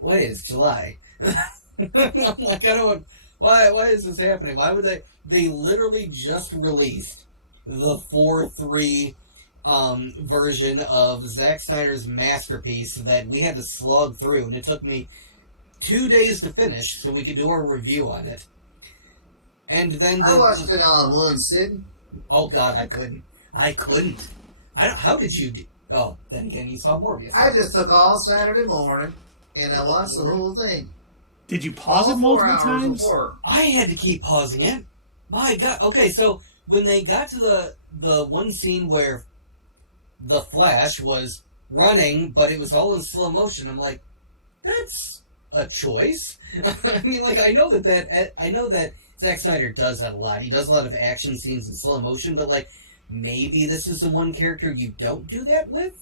wait, it's July. I'm like, I don't. Why is this happening? Why would they? They literally just released the 4:3 version of Zack Snyder's masterpiece that we had to slog through, and it took me 2 days to finish so we could do our review on it. And then I watched it on one sitting. oh god, I couldn't. How did you? Oh, then again, you saw Morbius. I just took all Saturday morning and I watched the whole thing. Did you pause it All 4 multiple hours times? of horror. I had to keep pausing it. My god. Okay, so when they got to the one scene where the Flash was running, but it was all in slow motion, I'm like, that's a choice. I mean, like, I know that Zack Snyder does that a lot. He does a lot of action scenes in slow motion, but like, maybe this is the one character you don't do that with?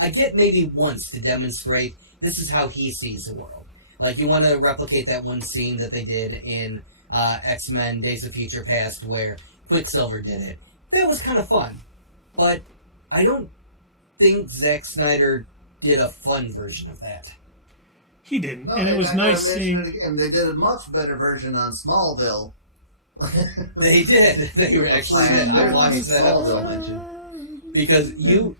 I get maybe once to demonstrate this is how he sees the world. Like, you want to replicate that one scene that they did in X-Men Days of Future Past where Quicksilver did it. That was kind of fun. But I don't think Zack Snyder did a fun version of that. He didn't, No, and it was I gotta nice mention seeing. it again. They did a much better version on Smallville. They did. They were actually did. I watched that Smallville episode. mention. Because you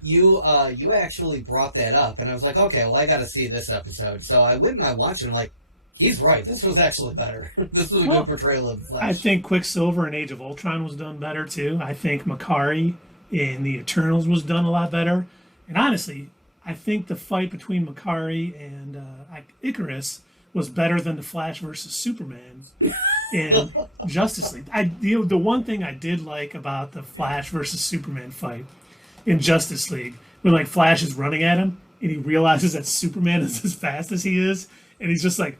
actually brought that up, and I was like, okay, well, I got to see this episode. So I went and I watched it. And I'm like, he's right. This was actually better. This was a good portrayal of the Flash. I think Quicksilver in Age of Ultron was done better too. I think Makari in the Eternals was done a lot better. And honestly, I think the fight between Makari and Icarus was better than the Flash versus Superman in Justice League. The one thing I did like about the Flash versus Superman fight in Justice League, when like Flash is running at him and he realizes that Superman is as fast as he is, and he's just like,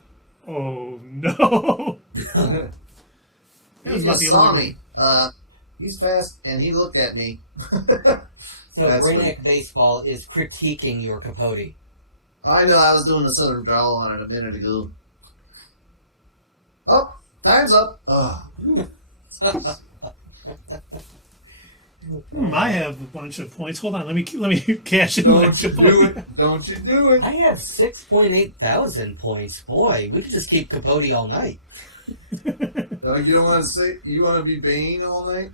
"Oh no!" That He was about just the saw only- me. He's fast, and he looked at me. So That's Brainiac funny. Baseball is critiquing your Capote. I know. I was doing a southern drawl on it a minute ago. Oh, time's up. Oh. I have a bunch of points. Hold on, let me cash in. Don't you do it? Don't you do it? I have 6.8 thousand points. Boy, we could just keep Capote all night. You don't want to say you want to be Bane all night?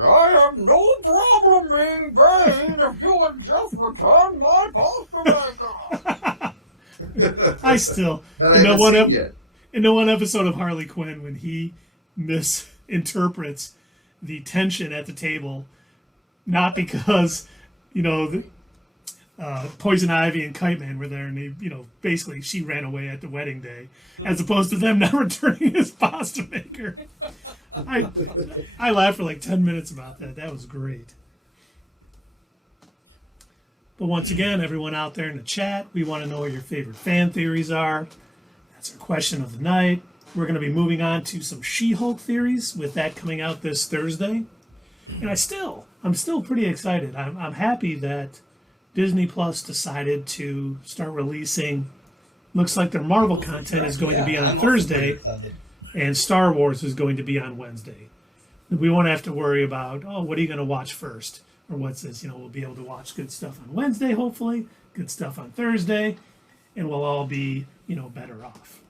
I have no problem being Bane if you would just return my poster. I still That I haven't seen yet. in the one episode of Harley Quinn when he misinterprets the tension at the table, not because Poison Ivy and Kite Man were there, and they, basically she ran away at the wedding day, as opposed to them not returning his pasta maker. I laughed for like 10 minutes about that. That was great. But once again, everyone out there in the chat, we want to know what your favorite fan theories are. That's our question of the night. We're going to be moving on to some She-Hulk theories, with that coming out this Thursday. And I'm still pretty excited. I'm happy that Disney Plus decided to start releasing. Looks like their Marvel content is going to be on Thursday, and Star Wars is going to be on Wednesday. We won't have to worry about, what are you going to watch first? Or what's this? We'll be able to watch good stuff on Wednesday, hopefully, good stuff on Thursday, and we'll all be, better off.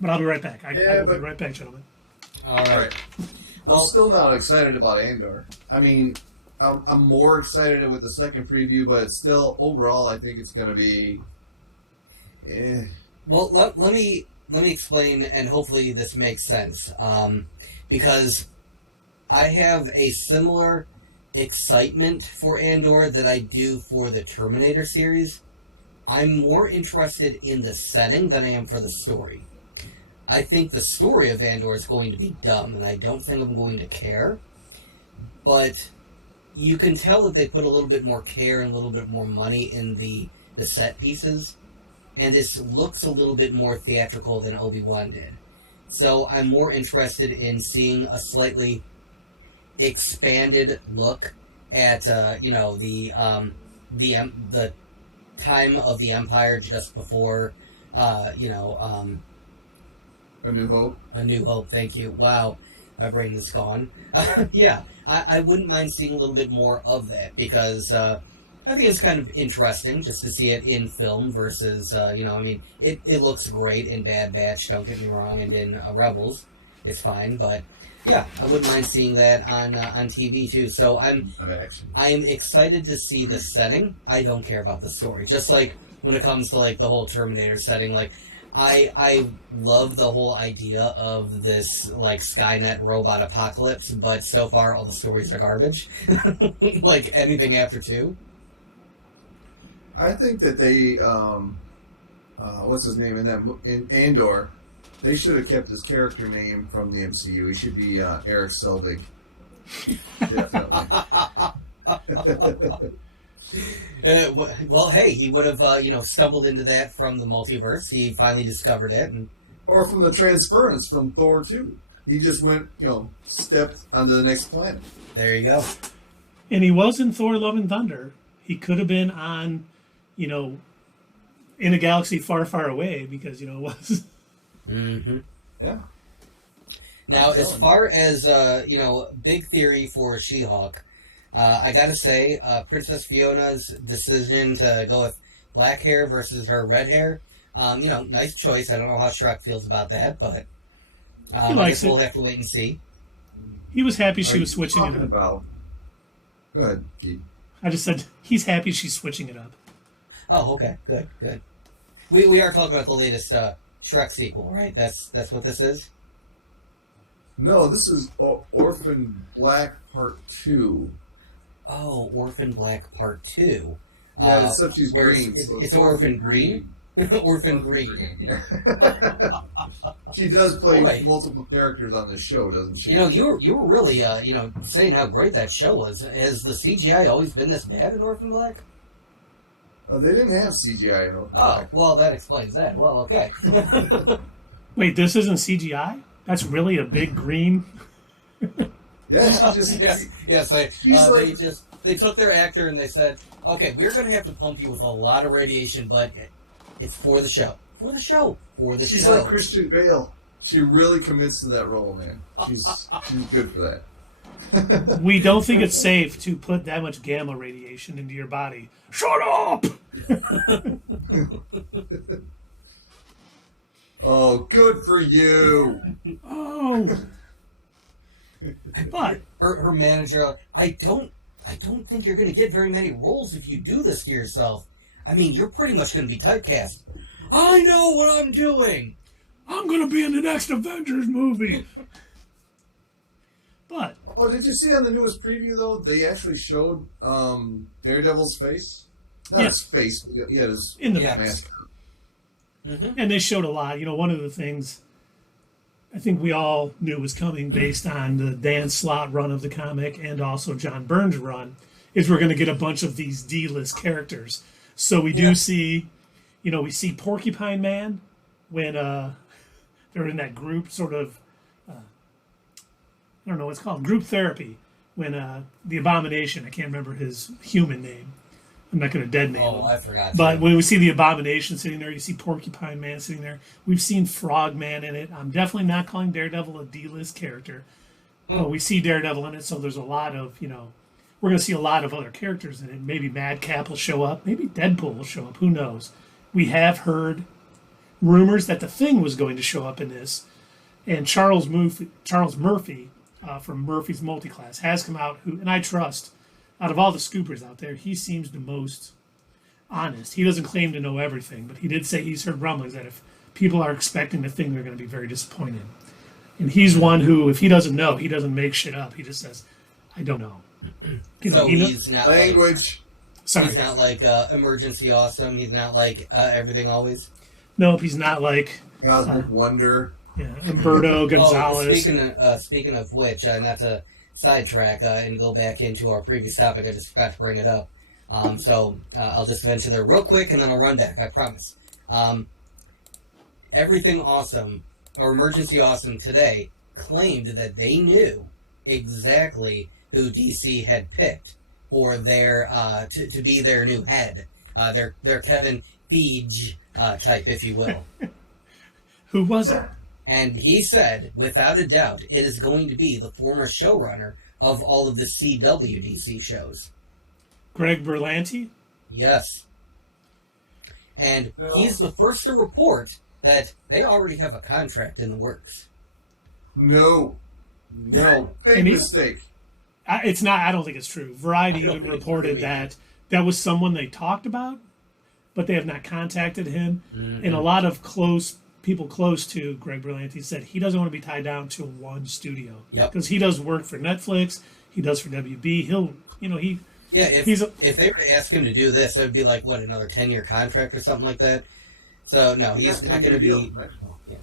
But I'll be right back. I will be right back, gentlemen. All right. I'm still not excited about Andor. I mean, I'm more excited with the second preview, but it's still, overall, I think it's going to be... Well, let me explain, and hopefully this makes sense. Because I have a similar excitement for Andor that I do for the Terminator series. I'm more interested in the setting than I am for the story. I think the story of Andor is going to be dumb, and I don't think I'm going to care. But you can tell that they put a little bit more care and a little bit more money in the set pieces. And this looks a little bit more theatrical than Obi-Wan did. So I'm more interested in seeing a slightly expanded look at, the time of the Empire just before, A New Hope. A New Hope, thank you. Wow, my brain is gone. Yeah, I wouldn't mind seeing a little bit more of that, because I think it's kind of interesting just to see it in film versus, it looks great in Bad Batch, don't get me wrong, and in Rebels, it's fine, but yeah, I wouldn't mind seeing that on TV too. So I am excited to see the setting. I don't care about the story. Just like when it comes to like the whole Terminator setting, like I love the whole idea of this like Skynet robot apocalypse, but so far all the stories are garbage. Like anything after 2. I think that they, what's his name in Andor? They should have kept his character name from the MCU. He should be Eric Selvig. Definitely. Well, hey, he would have, stumbled into that from the multiverse. He finally discovered it. Or from the transference from Thor 2. He just went, stepped onto the next planet. There you go. And he was in Thor Love and Thunder. He could have been on, in a galaxy far, far away, because, it was... Mm-hmm. Yeah. Now, as far as, big theory for She-Hulk, I gotta say, Princess Fiona's decision to go with black hair versus her red hair, nice choice. I don't know how Shrek feels about that, but I guess we'll have to wait and see. He was happy she was switching it up. Go ahead, Keith. I just said he's happy she's switching it up. Oh, okay. Good. We are talking about the latest Shrek sequel, right? That's what this is? No, this is Orphan Black Part 2. Oh, Orphan Black Part 2. Yeah, except she's green. It's Orphan Green? Orphan Green. She does play multiple characters on this show, doesn't she? You were really, saying how great that show was. Has the CGI always been this bad in Orphan Black? They didn't have CGI in Orphan Black. Well, that explains that. Well, okay. Wait, this isn't CGI? That's really a big green... Yeah, she just... Yes, they took their actor and they said, okay, we're going to have to pump you with a lot of radiation, but it's for the show. For the show. She's show. like Christian Bale. She really commits to that role, man. She's good for that. We don't think it's safe to put that much gamma radiation into your body. Shut up! Oh, good for you. Oh. But her manager, I don't think you're going to get very many roles if you do this to yourself. I mean, you're pretty much going to be typecast. I know what I'm doing. I'm going to be in the next Avengers movie. But Oh, did you see on the newest preview, though, they actually showed Daredevil's face? Not his face, but he had his in the mask. And they showed a lot. You know, one of the things I think we all knew was coming based on the Dan Slott run of the comic and also John Byrne's run is we're going to get a bunch of these D-list characters. So we do see, you know, we see Porcupine Man when they're in that group sort of, I don't know what's called, group therapy. When the Abomination, I can't remember his human name. I'm not going to dead name him. Oh, I forgot. But when we see the Abomination sitting there, you see Porcupine Man sitting there. We've seen Frogman in it. I'm definitely not calling Daredevil a D-list character. But we see Daredevil in it, so there's a lot of, you know, we're going to see a lot of other characters in it. Maybe Madcap will show up. Maybe Deadpool will show up. Who knows? We have heard rumors that the Thing was going to show up in this. And Charles Murphy from Murphy's Multiclass has come out, and I trust, out of all the scoopers out there, he seems the most honest. He doesn't claim to know everything, but he did say he's heard rumblings that if people are expecting the Thing, they're going to be very disappointed. And he's one who, if he doesn't know, he doesn't make shit up. He just says, I don't know. You know, So he's not Language. sorry. He's not like Emergency Awesome. He's not like Everything Always. Nope, he's not like Cosmic Wonder. Umberto Gonzalez. Speaking of which, not to sidetrack and go back into our previous topic, I just forgot to bring it up. So I'll just venture there real quick and then I'll run back, I promise. Everything Awesome, or Emergency Awesome today, claimed that they knew exactly who DC had picked for their to be their new head, their Kevin Feige type, if you will. Who was it? And he said, without a doubt, it is going to be the former showrunner of all of the CW DC shows. Greg Berlanti? Yes. And he's the first to report that they already have a contract in the works. No. Big mistake. It's not. I don't think it's true. Variety even reported that was someone they talked about, but they have not contacted him. Mm-hmm. And a lot of people close to Greg Berlanti said he doesn't want to be tied down to one studio. Yep. Because he does work for Netflix. He does for WB. If they were to ask him to do this, it would be like, what, another 10-year contract or something like that? So, no, he's not going to be...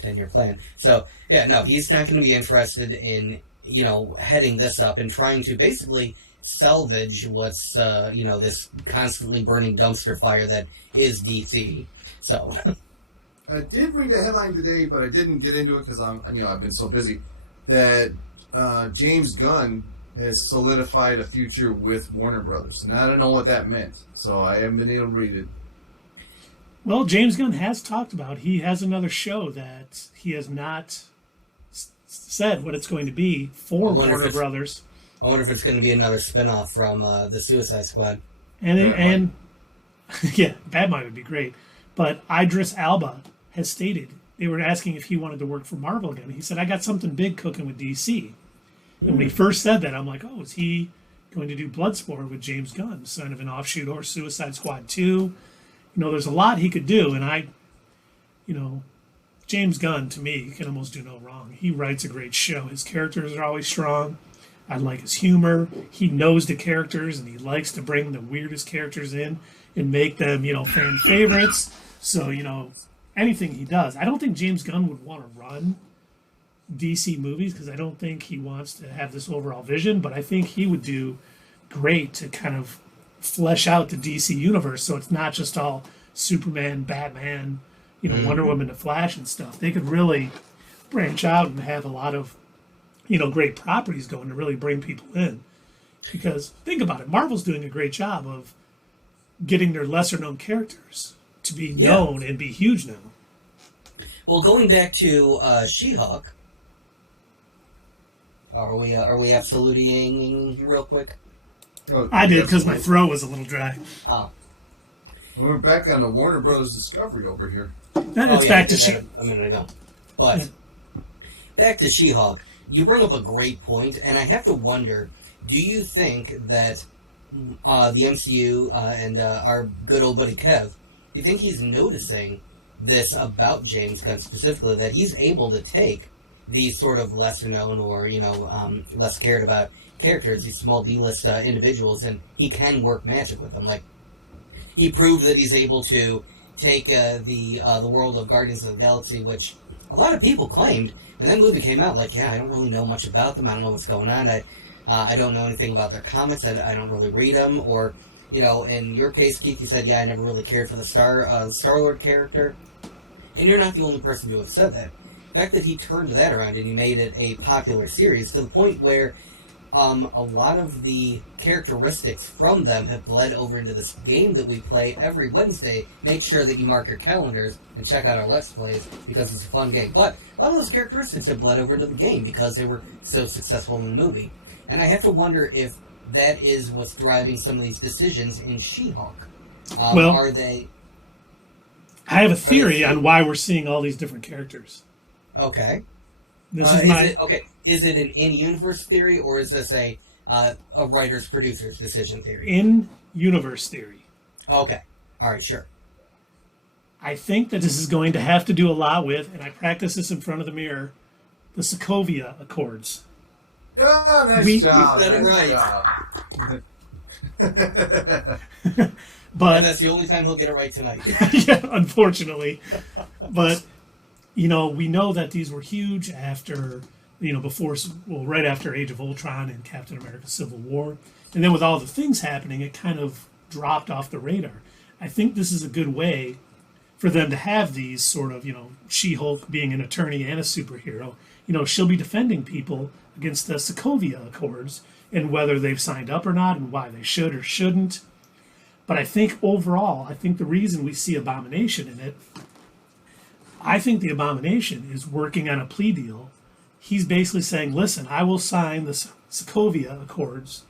10-year plan. So, he's not going to be interested in, heading this up and trying to basically salvage what's, this constantly burning dumpster fire that is DC. So... I did read a headline today, but I didn't get into it because I've been so busy, that James Gunn has solidified a future with Warner Brothers. And I don't know what that meant, so I haven't been able to read it. Well, James Gunn has talked about he has another show that he has not said what it's going to be for Warner Brothers. I wonder if it's going to be another spinoff from the Suicide Squad. And Batman would be great. But Idris Elba has stated, they were asking if he wanted to work for Marvel again. He said, I got something big cooking with DC. And when he first said that, I'm like, oh, is he going to do Bloodsport with James Gunn, son of an offshoot, or Suicide Squad 2? There's a lot he could do. And James Gunn, to me, can almost do no wrong. He writes a great show. His characters are always strong. I like his humor. He knows the characters, and he likes to bring the weirdest characters in and make them, fan favorites. So, anything he does. I don't think James Gunn would want to run DC movies because I don't think he wants to have this overall vision, but I think he would do great to kind of flesh out the DC universe so it's not just all Superman, Batman, Wonder Woman, The Flash and stuff. They could really branch out and have a lot of, great properties going to really bring people in. Because think about it, Marvel's doing a great job of getting their lesser known characters to be known and be huge now. Well, going back to She-Hulk, Are we absoluting real quick? Oh, I did because my absolutely. throat was a little dry. Oh, We're back on the Warner Brothers Discovery over here. It's yeah, I back to did she. that a minute ago. But back to She-Hulk. You bring up a great point, and I have to wonder: do you think that the MCU and our good old buddy Kev, do you think he's noticing this about James Gunn specifically, that he's able to take these sort of lesser known or less cared about characters, these small D-list individuals, and he can work magic with them? Like, he proved that he's able to take the world of Guardians of the Galaxy, which a lot of people claimed when that movie came out, like, yeah, I don't really know much about them. I don't know what's going on. I don't know anything about their comics. I don't really read them. Or, in your case, Keith, you said, yeah, I never really cared for the Star-Lord character. And you're not the only person to have said that. The fact that he turned that around and he made it a popular series to the point where a lot of the characteristics from them have bled over into this game that we play every Wednesday. Make sure that you mark your calendars and check out our Let's Plays because it's a fun game. But a lot of those characteristics have bled over into the game because they were so successful in the movie. And I have to wonder if that is what's driving some of these decisions in She-Hulk. Well, are they... I have a theory on why we're seeing all these different characters. Okay. This is my Is it an in-universe theory, or is this a writer's producer's decision theory? in-universe theory. Okay. All right, sure. I think that this is going to have to do a lot with, and I practice this in front of the mirror, the Sokovia Accords. Ah, nice We job. said it nice right. job. But And that's the only time he'll get it right tonight. yeah, unfortunately. But, we know that these were huge after, right after Age of Ultron and Captain America Civil War. And then with all the things happening, it kind of dropped off the radar. I think this is a good way for them to have these sort of, She-Hulk being an attorney and a superhero. She'll be defending people against the Sokovia Accords and whether they've signed up or not and why they should or shouldn't. But I think overall, the reason we see Abomination in it, I think the Abomination is working on a plea deal. He's basically saying, listen, I will sign the Sokovia Accords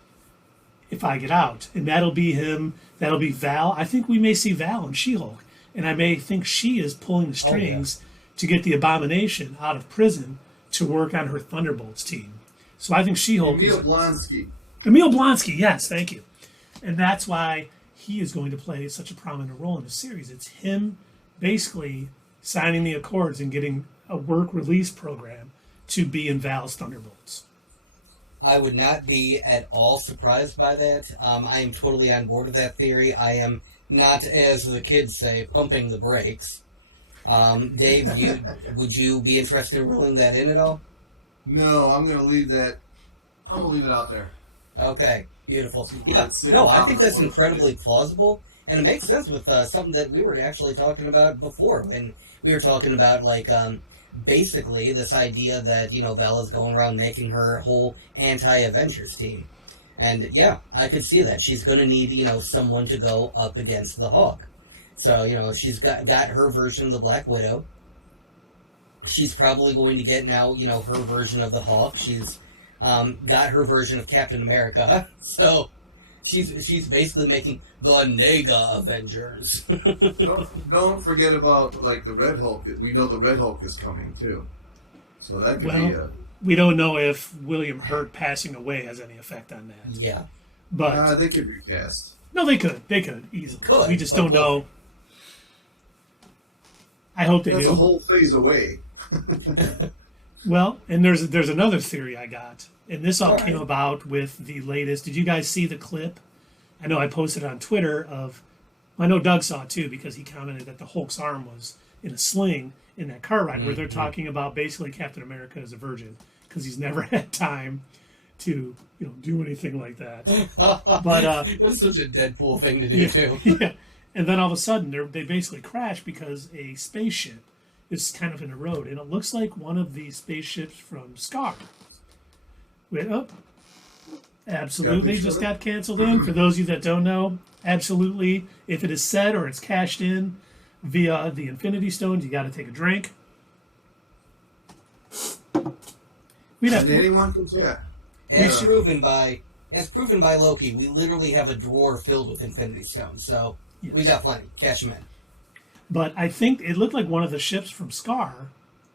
if I get out. And that'll be him, that'll be Val. I think we may see Val and She-Hulk. And I may think she is pulling the strings to get the Abomination out of prison to work on her Thunderbolts team. So I think She-Hulk Emil Blonsky. Emil Blonsky, yes, thank you. And that's why he is going to play such a prominent role in the series. It's him basically signing the Accords and getting a work release program to be in Val's Thunderbolts. I would not be at all surprised by that. I am totally on board with that theory. I am not, as the kids say, pumping the brakes. Dave, would you be interested in ruling that in at all? No, I'm going to leave that. I'm going to leave it out there. Okay, beautiful. Yeah, no, I think that's incredibly plausible, and it makes sense with something that we were actually talking about before. And we were talking about, basically this idea that, Val is going around making her whole anti-Avengers team. And, yeah, I could see that. She's going to need, someone to go up against the Hawk. So, she's got her version of the Black Widow. She's probably going to get now, her version of the Hawk. She's got her version of Captain America. So she's basically making the Nega Avengers. Don't forget about the Red Hulk. We know the Red Hulk is coming too, so that could be a. We don't know if William Hurt passing away has any effect on that. Yeah, but they could recast. No, they could easily. Could, we just don't know. I hope they do. That's a whole phase away. Well, and there's another theory I got, and this all came about with the latest. Did you guys see the clip? I know I posted it on Twitter I know Doug saw it too because he commented that the Hulk's arm was in a sling in that car ride where they're talking about basically Captain America as a virgin because he's never had time to do anything like that. But that's such a Deadpool thing to do too. Yeah, and then all of a sudden they basically crash because a spaceship is kind of in a road, and it looks like one of the spaceships from Scar. Wait up. Absolutely just got canceled in. For those of you that don't know, absolutely, if it is said or it's cashed in via the Infinity Stones, you got to take a drink. We'd have And to, anyone can, yeah. As Yeah. proven by Loki, we literally have a drawer filled with Infinity Stones, so we Yes. got plenty. Cash them in. but I think it looked like one of the ships from Scar,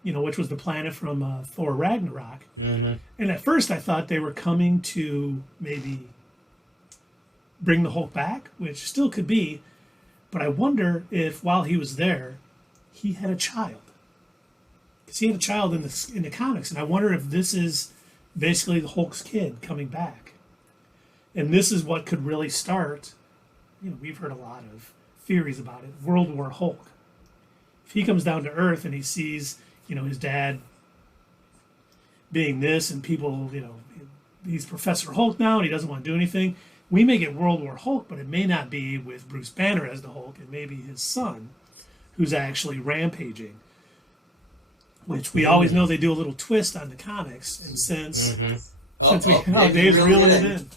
which was the planet from Thor Ragnarok. Mm-hmm. And at first, I thought they were coming to maybe bring the Hulk back, which still could be. But I wonder if while he was there, he had a child. Because he had a child in the comics, and I wonder if this is basically the Hulk's kid coming back. And this is what could really start. We've heard a lot of theories about it. World War Hulk. If he comes down to Earth and he sees, his dad being this, and people, he's Professor Hulk now and he doesn't want to do anything. We may get World War Hulk, but it may not be with Bruce Banner as the Hulk. It may be his son who's actually rampaging. Which we always know they do a little twist on the comics, and since Dave's reeling it in.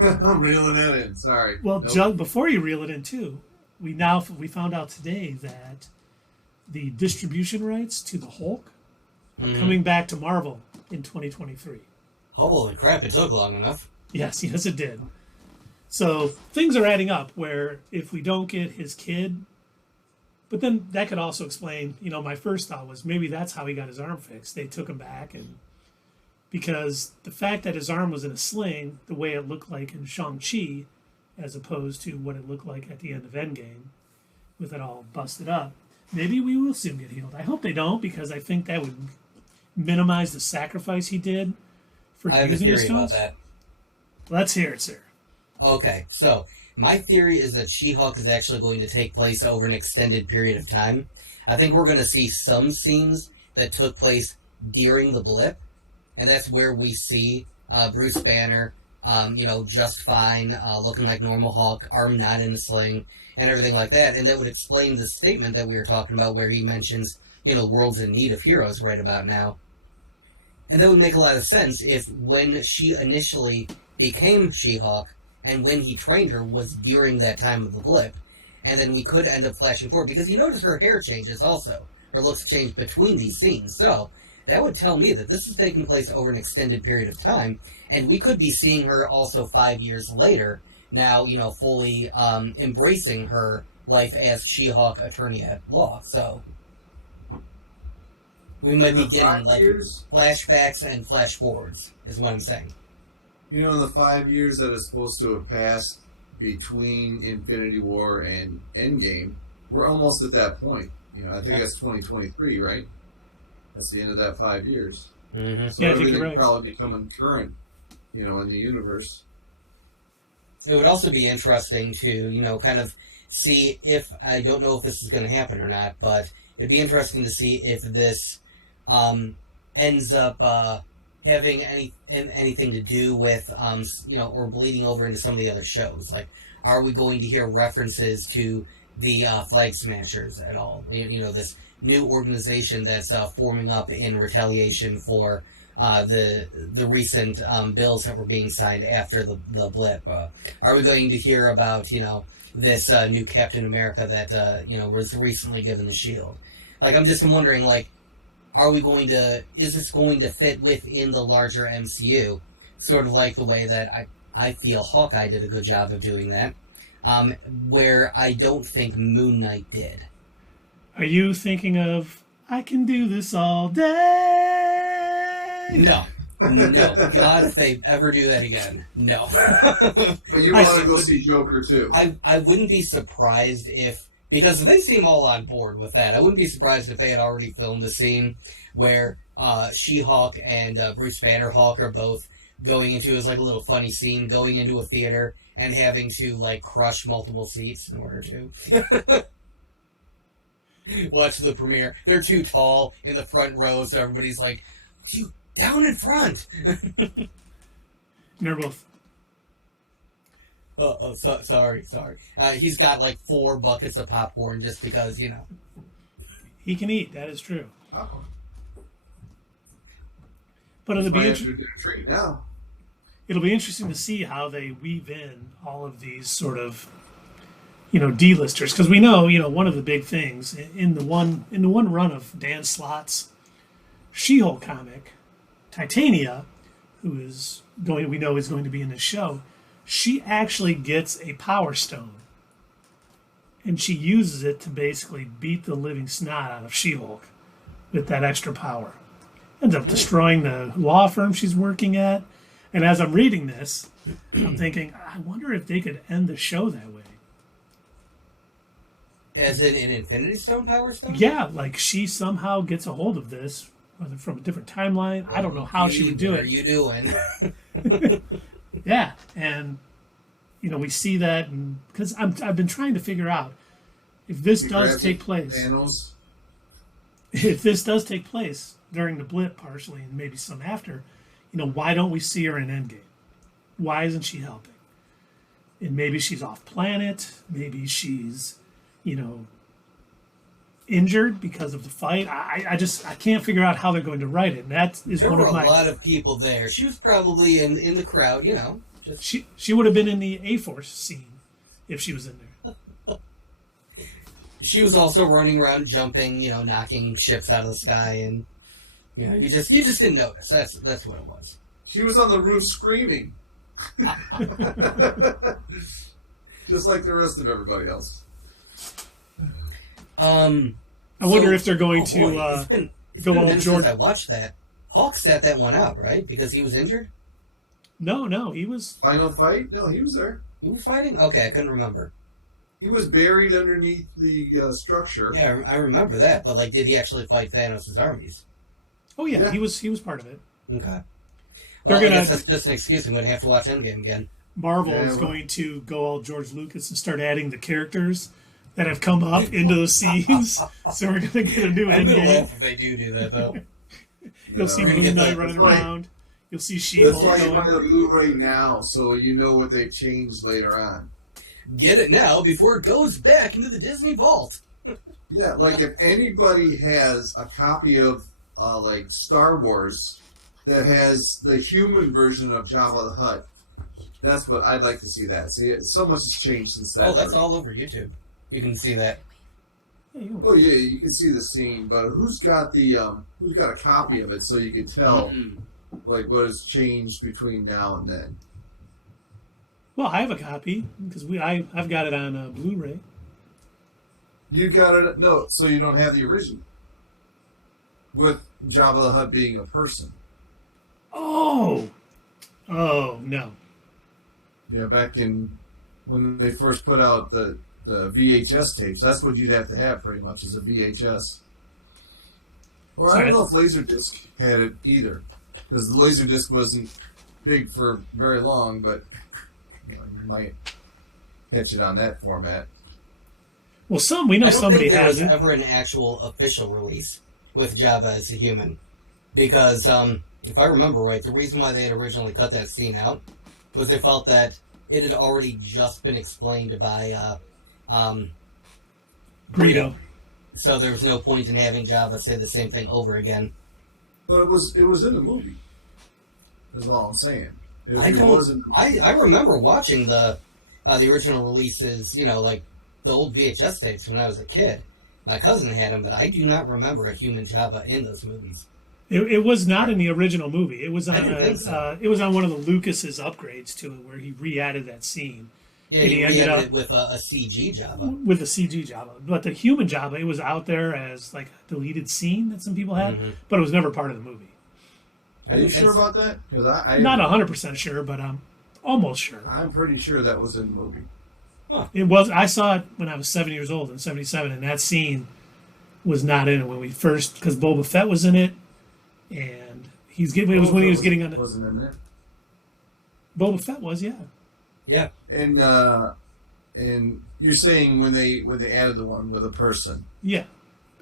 I'm reeling it in. Sorry. Well, Nope. before you reel it in too, we found out today that the distribution rights to the Hulk are coming back to Marvel in 2023. Holy crap! It took long enough. Yes, it did. So things are adding up. Where if we don't get his kid. But then that could also explain, my first thought was maybe that's how he got his arm fixed. They took him back, and because the fact that his arm was in a sling, the way it looked like in Shang-Chi, as opposed to what it looked like at the end of Endgame, with it all busted up, maybe we will soon get healed. I hope they don't, because I think that would minimize the sacrifice he did for I have a using the theory about stones. that. Let's hear it, sir. Okay, so my theory is that She-Hulk is actually going to take place over an extended period of time. I think we're going to see some scenes that took place during the blip, and that's where we see Bruce Banner, just fine, looking like normal Hulk, arm not in a sling, and everything like that. And that would explain the statement that we were talking about where he mentions, the world's in need of heroes right about now. And that would make a lot of sense if when she initially became She-Hulk, and when he trained her was during that time of the blip. And then we could end up flashing forward, because you notice her hair changes also. Her looks change between these scenes. So, that would tell me that this is taking place over an extended period of time, and we could be seeing her also 5 years later, now, fully embracing her life as She-Hulk attorney at law. So, we might be getting, flashbacks and flash forwards, is what I'm saying. In the 5 years that is supposed to have passed between Infinity War and Endgame, we're almost at that point. I think that's 2023, right? That's the end of that 5 years. Mm-hmm. So Yeah, I think everything you're right. probably becoming current, in the universe. It would also be interesting to, kind of see if, I don't know if this is going to happen or not, but it'd be interesting to see if this ends up having anything to do with, or bleeding over into some of the other shows. Like, are we going to hear references to the Flag Smashers at all? This new organization that's forming up in retaliation for the recent bills that were being signed after the blip. Are we going to hear about, this new Captain America that, was recently given the shield? Like, I'm just wondering, like, is this going to fit within the larger MCU? Sort of like the way that I feel Hawkeye did a good job of doing that, where I don't think Moon Knight did. Are you thinking of, I can do this all day? No. God, if they ever do that again, no. But you want to go see Joker too. I wouldn't be surprised if, because they seem all on board with that, I wouldn't be surprised if they had already filmed a scene where She-Hulk and Bruce Banner Hulk are both going into, as like a little funny scene, going into a theater and having to like crush multiple seats in order to watch the premiere. They're too tall in the front row, so everybody's like, you down in front. They're both. Sorry. He's got like 4 buckets of popcorn just because, He can eat. That is true. Oh. But it'll be treat now. it'll be interesting to see how they weave in all of these sort of, D-listers, because we know, one of the big things in the one run of Dan Slott's She-Hulk comic Titania, who is going, we know is going to be in this show, she actually gets a power stone, and she uses it to basically beat the living snot out of She-Hulk with that extra power. Ends up destroying the law firm she's working at. And as I'm reading this, I'm thinking, I wonder if they could end the show that way. As in an Infinity Stone, Power Stone? Yeah, like she somehow gets a hold of this, whether from a different timeline. I don't know how she would do What it. are you doing? Yeah, and you know we see that because I've been trying to figure out if this does take place. Thanos. If this does take place during the blip partially and maybe some after, you know, why don't we see her in Endgame? Why isn't she helping? And maybe she's off planet. Maybe she's, you know, injured because of the fight. I can't figure out how they're going to write it. And that is There one were of my. a lot of people there. She was probably in the crowd, you know. Just She would have been in the A-Force scene if she was in there. She was also running around, jumping, you know, knocking ships out of the sky, and you know, you just didn't notice. That's what it was. She was on the roof screaming. Just like the rest of everybody else. I wonder if they're going to it's go been a all minute since Jordan. I watched that. Hulk sat that one out, right? Because he was injured. No, he was. Final fight? No, he was there. He was fighting. Okay, I couldn't remember. He was buried underneath the structure. Yeah, I remember that. But like, did he actually fight Thanos' armies? Oh yeah, Yeah. he was part of it. Okay. They're Well, I gonna- guess that's just an excuse. I'm going to have to watch Endgame again. Marvel Yeah, is well- going to go all George Lucas and start adding the characters that have come up into those scenes. So we're going to get a new I'm going to Endgame. laugh if they do that, though. You'll see We're gonna Moon get Knight that. running That's why- around. You'll see That's She-Hulk why you buy going. the Blu-ray now, so you know what they've changed later on. Get it now before it goes back into the Disney vault. Yeah, like if anybody has a copy of like Star Wars that has the human version of Jabba the Hutt, that's what I'd like to see. That so much has changed since that. Oh, that's version. all over YouTube. You can see that. Oh yeah, you can see the scene, but who's got a copy of it so you can tell like what has changed between now and then? Well, I have a copy because I've got it on Blu-ray. You got it? No, so you don't have the original with Jabba the Hutt being a person. Oh no. Yeah, back in when they first put out the VHS tapes, that's what you'd have to have pretty much is a VHS. Or I don't know if Laserdisc had it either, because the Laserdisc wasn't big for very long, but you might catch it on that format. Well, we know I don't somebody think there has was it. ever an actual official release with Jabba as a human, because if I remember right, the reason why they had originally cut that scene out was they felt that it had already just been explained by Greedo. so there was no point in having Jabba say the same thing over again. But it was in the movie. That's all I'm saying. I remember watching the original releases, you know, like the old VHS tapes when I was a kid. My cousin had them, but I do not remember a human Jabba in those movies. It was not in the original movie. It was on didn't think so. it was on one of the Lucas's upgrades to it, where he re-added that scene. Yeah, And he he ended re-edited up it with a CG Jabba. with the CG Jabba. But the human Jabba, it was out there as like a deleted scene that some people had, but it was never part of the movie. Are you sure about that? Because I'm not 100% sure, but I'm almost sure. I'm pretty sure that was in the movie. It was. I saw it when I was 7 years old in '77, and that scene was not in it when we first, because Boba Fett was in it, and it was when he was getting on. Wasn't in there. Boba Fett was, yeah. Yeah. And you're saying when they added the one with a person. Yeah.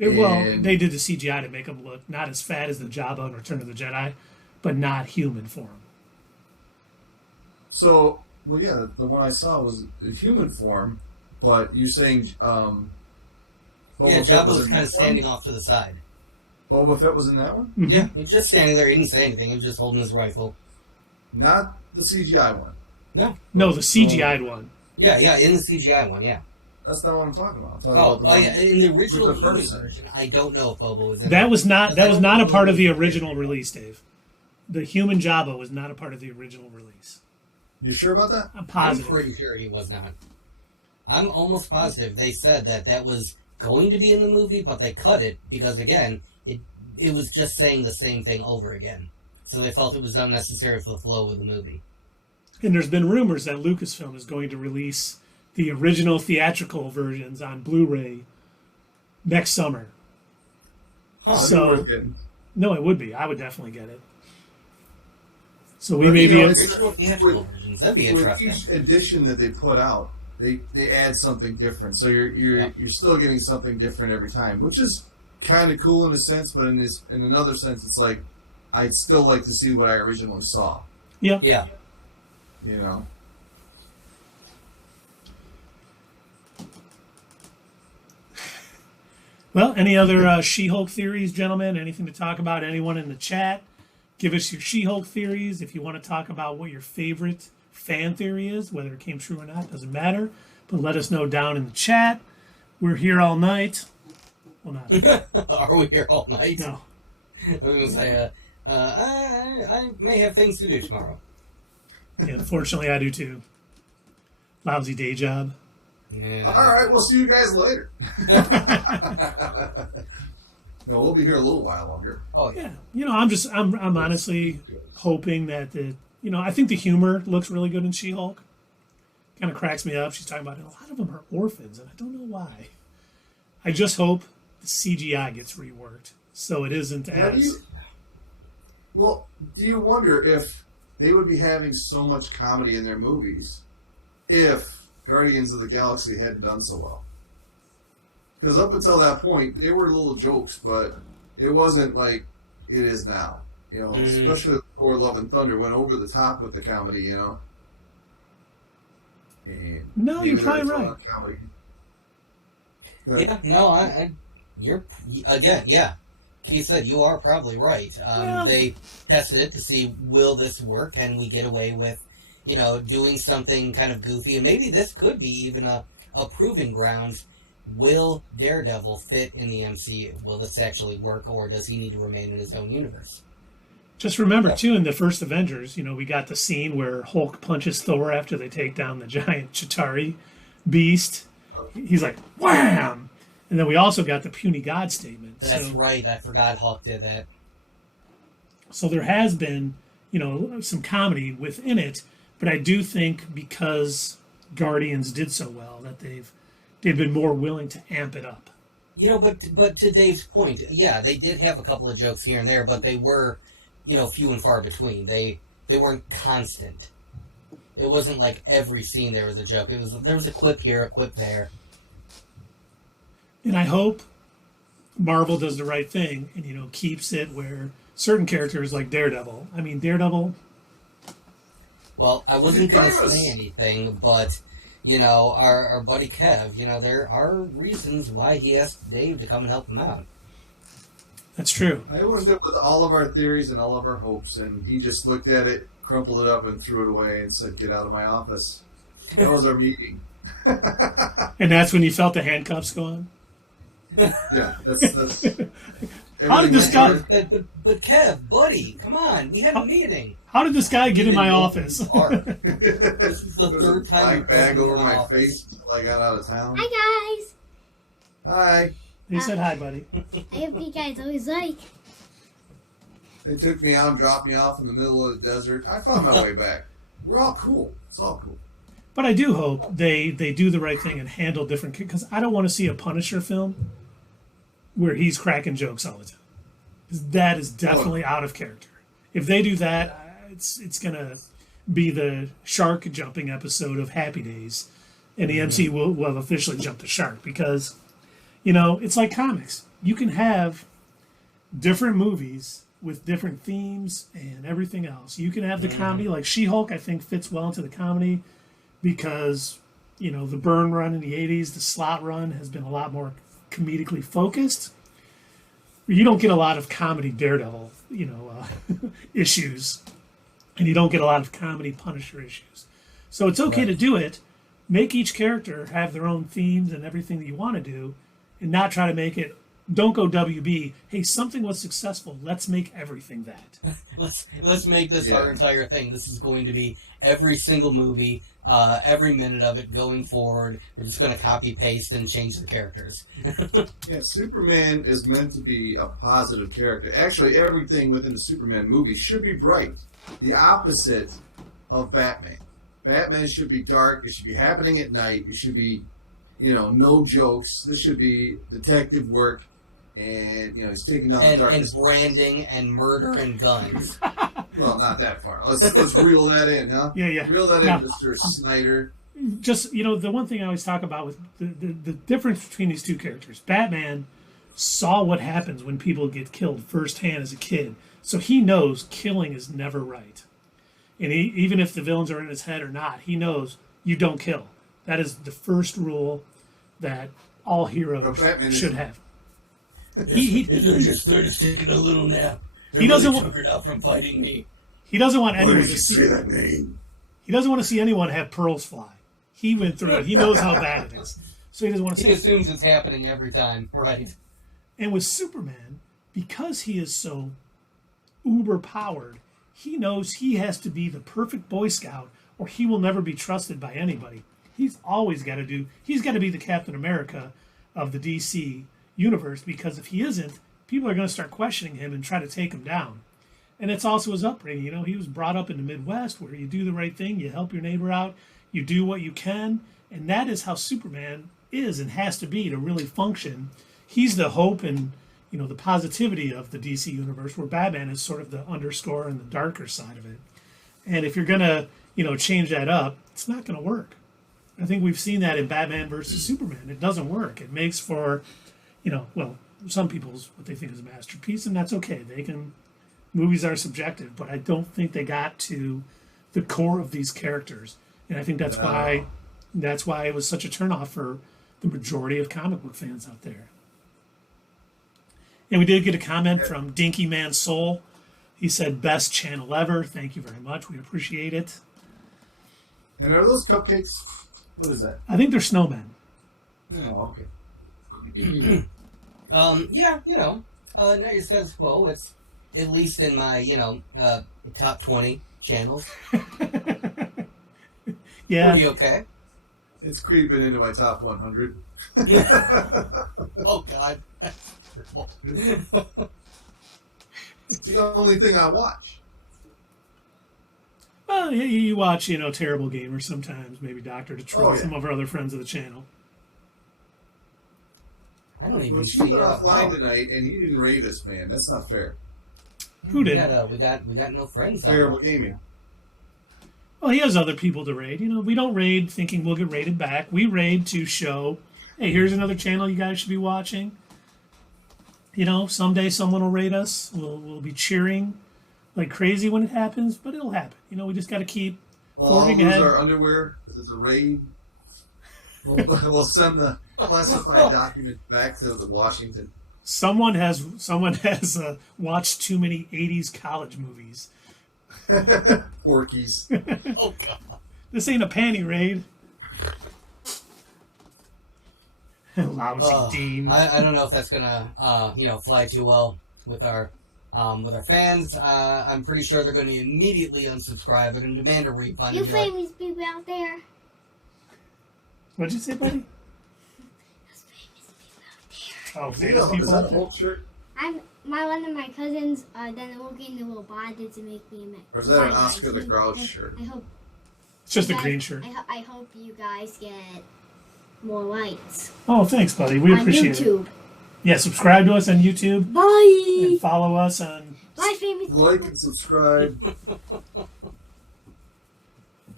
And- They did the CGI to make him look not as fat as the Jabba in Return of the Jedi, but not human form. So, well, yeah, the one I saw was the human form, but you're saying Boba Fett Jabba was in kind of that one? standing off to the side. Boba Fett was in that one? Yeah, he was just standing there. He didn't say anything. He was just holding his rifle. Not the CGI one. No, the CGI'd one. Yeah, in the CGI one, yeah. That's not what I'm talking about. I'm talking Oh, about the one yeah, in the original with the human person. version, I don't know if Boba was in That it. was not I don't a part of the remember. original release, Dave. the human Jabba was not a part of the original release. You sure about that? I'm I'm positive. pretty sure he was not. I'm almost positive they said that was going to be in the movie, but they cut it because, again, it was just saying the same thing over again. So they felt it was unnecessary for the flow of the movie. And there's been rumors that Lucasfilm is going to release the original theatrical versions on Blu-ray next summer. Huh. That'd be So- worth getting. No, it would be. I would definitely get it. So we But, may you be know, able it's- Original theatrical versions. That'd be With interesting. each edition that they put out, they add something different. So you're still getting something different every time, which is kind of cool in a sense, but in another sense, it's like I'd still like to see what I originally saw. Yeah. Yeah. You know. Well, any other She-Hulk theories, gentlemen? Anything to talk about? Anyone in the chat? Give us your She-Hulk theories. If you want to talk about what your favorite fan theory is, whether it came true or not, doesn't matter. But let us know down in the chat. We're here all night. Well, not Are we here all night? no. I was going to say, I may have things to do tomorrow. Yeah, unfortunately, I do too. Lousy day job. Yeah. All right, we'll see you guys later. No, we'll be here a little while longer. Oh, yeah. Yeah, I'm honestly hoping that I think the humor looks really good in She-Hulk. Kind of cracks me up. She's talking about it. A lot of them are orphans, and I don't know why. I just hope the CGI gets reworked so it isn't Now, as. do you wonder if they would be having so much comedy in their movies if Guardians of the Galaxy hadn't done so well? Because up until that point, they were little jokes, but it wasn't like it is now. You know, especially Thor: Love and Thunder went over the top with the comedy. You know. And No, you're maybe they're probably throwing right. out comedy. Yeah, no, you're, again, yeah. Keith said you are probably right. They tested it to see, will this work? Can we get away with, doing something kind of goofy? And maybe this could be even a proving ground. Will Daredevil fit in the MCU? Will this actually work, or does he need to remain in his own universe? Just remember, too, in the first Avengers, we got the scene where Hulk punches Thor after they take down the giant Chitauri beast. He's like, wham! And then we also got the puny God statement. That's right. I forgot Hulk did that. So there has been, some comedy within it, but I do think because Guardians did so well that they've been more willing to amp it up. But to Dave's point, yeah, they did have a couple of jokes here and there, but they were, few and far between. They weren't constant. It wasn't like every scene there was a joke. There was a quip here, a quip there. And I hope Marvel does the right thing and, keeps it where certain characters like Daredevil. I mean, Daredevil. Well, I wasn't going to say anything, but, our buddy Kev, there are reasons why he asked Dave to come and help him out. That's true. I went in with all of our theories and all of our hopes, and he just looked at it, crumpled it up, and threw it away and said, "Get out of my office." That was our meeting. And that's when you felt the handcuffs go on? Yeah, that's How did this guy- But Kev, buddy, come on, we had a meeting. How did this guy get in my office? This is the There was third a time black you've bag been in over my office. face until I got out of town. Hi guys. Hi. He said hi, buddy. I hope you guys always like. They took me out and dropped me off in the middle of the desert. I found my way back. We're all cool. It's all cool. But I do hope they do the right thing and handle different, because I don't want to see a Punisher film where he's cracking jokes all the time. 'Cause that is definitely out of character. If they do that, it's gonna be the shark jumping episode of Happy Days, and the MC will have officially jumped the shark, because it's like comics. You can have different movies with different themes and everything else. You can have the comedy, like She-Hulk, I think fits well into the comedy because, the Byrne run in the 80s, the Slott run has been a lot more comedically focused. You don't get a lot of comedy Daredevil, issues, and you don't get a lot of comedy Punisher issues. So it's okay to do it. Make each character have their own themes and everything that you want to do, and not try to make it Don't go WB. Hey, something was successful. Let's make everything that. Let's make this our entire thing. This is going to be every single movie, every minute of it going forward. We're just going to copy paste and change the characters. Yeah, Superman is meant to be a positive character. Actually, everything within the Superman movie should be bright. The opposite of Batman. Batman should be dark. It should be happening at night. It should be, no jokes. This should be detective work. And, he's taking down the darkness. And branding and murder and guns. Well, not that far. Let's reel that in, huh? Yeah. Reel that in, Mr. Snyder. Just, the one thing I always talk about with the difference between these two characters. Batman saw what happens when people get killed firsthand as a kid. So he knows killing is never right. And even if the villains are in his head or not, he knows you don't kill. That is the first rule that all heroes should have. They're just taking a little nap. He doesn't really tuckered out from fighting me. He doesn't want anyone to see that name. He doesn't want to see anyone have pearls fly. He went through it. He knows how bad it is. So he doesn't want to see it. He assumes it's happening every time, right? And with Superman, because he is so uber powered, he knows he has to be the perfect Boy Scout or he will never be trusted by anybody. He's got to be the Captain America of the DC universe, because if he isn't, people are going to start questioning him and try to take him down. And it's also his upbringing. He was brought up in the Midwest where you do the right thing, you help your neighbor out, you do what you can, and that is how Superman is and has to be to really function. He's the hope and the positivity of the DC universe, where Batman is sort of the underscore and the darker side of it. And if you're gonna change that up, it's not going to work. I think we've seen that in Batman versus Superman. It doesn't work. It makes for some people's what they think is a masterpiece, and that's okay. Movies are subjective, but I don't think they got to the core of these characters, and I think that's why it was such a turnoff for the majority of comic book fans out there. And we did get a comment from Dinky Man Soul. He said, "Best channel ever." Thank you very much. We appreciate it. And are those cupcakes? What is that? I think they're snowmen. Oh, okay. Now your status quo, it's at least in my, top 20 channels. Yeah. Pretty okay. It's creeping into my top 100. Oh, God. It's the only thing I watch. Well, you watch, Terrible Gamer sometimes, maybe Dr. Detroit, some of our other friends of the channel. I don't even see offline tonight, and he didn't rate us, man. That's not fair. Who did? We got no friends. Terrible Gaming. Well, he has other people to raid. We don't raid thinking we'll get raided back. We raid to show, hey, here's another channel you guys should be watching. Someday someone will raid us. We'll be cheering like crazy when it happens, but it'll happen. We just got to keep forging ahead. Our underwear. This is a raid. We'll send the classified document back to the Washington. Someone has watched too many 80s college movies. Porkies. Oh, God. This ain't a panty raid. Lousy Dean. I don't know if that's gonna fly too well with our fans. I'm pretty sure they're going to immediately unsubscribe. They're going to demand a refund. You famous people out there. What'd you say, buddy? Oh, famous people. Is that a Hulk shirt? One of my cousins then will get in the little bonded to make me a mess. Or is that an Oscar the Grouch shirt? I hope. It's just a green shirt. I hope you guys get more likes. Oh, thanks, buddy. We appreciate YouTube. it. Yeah, subscribe to us on YouTube. Bye. And follow us on. Bye, famous people. Like and subscribe.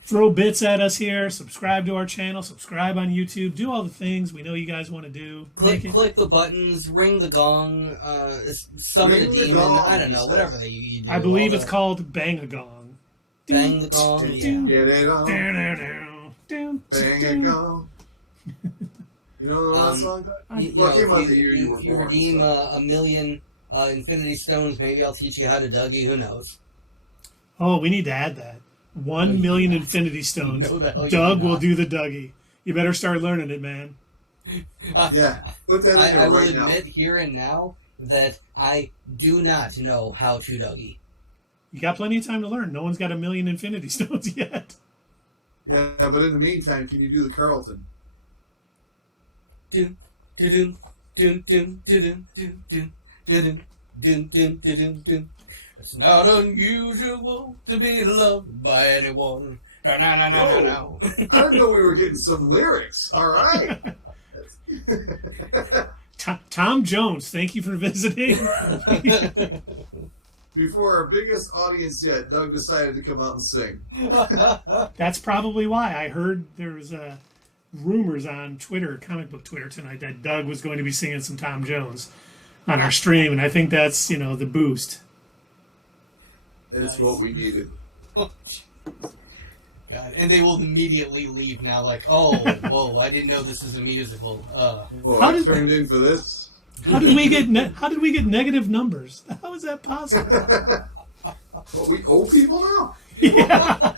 Throw bits at us here. Subscribe to our channel. Subscribe on YouTube. Do all the things we know you guys want to do. Click the buttons. Ring the gong. Summon a demon. Gong, I don't know. Whatever you do. I believe it's called Bang a Gong. Bang the gong. Yeah. Get it on. Bang a gong. You know the song? If you redeem a million Infinity Stones, maybe I'll teach you how to Dougie. Who knows? Oh, we need to add that. 1 million Infinity Stones. Doug will do the Dougie. You better start learning it, man. Yeah, put that in there I will right now. admit here and now that I do not know how to Dougie. You got plenty of time to learn. No one's got 1,000,000 Infinity Stones yet. Yeah, but in the meantime, can you do the Carlton? Dun, dun, dun, dun, dun, dun, dun, dun, dun, dun, dun, dun. It's not unusual to be loved by anyone. No, no, no, no, no. I didn't know we were getting some lyrics. All right. Tom Jones, thank you for visiting. Before our biggest audience yet, Doug decided to come out and sing. That's probably why. I heard there was rumors on Twitter, comic book Twitter tonight, that Doug was going to be singing some Tom Jones on our stream, and I think that's, the boost. It's what we needed. God, and they will immediately leave now, like, oh, whoa, I didn't know this was a musical. I turned in for this. How did we get negative numbers? How is that possible? What, we owe people now? Yeah.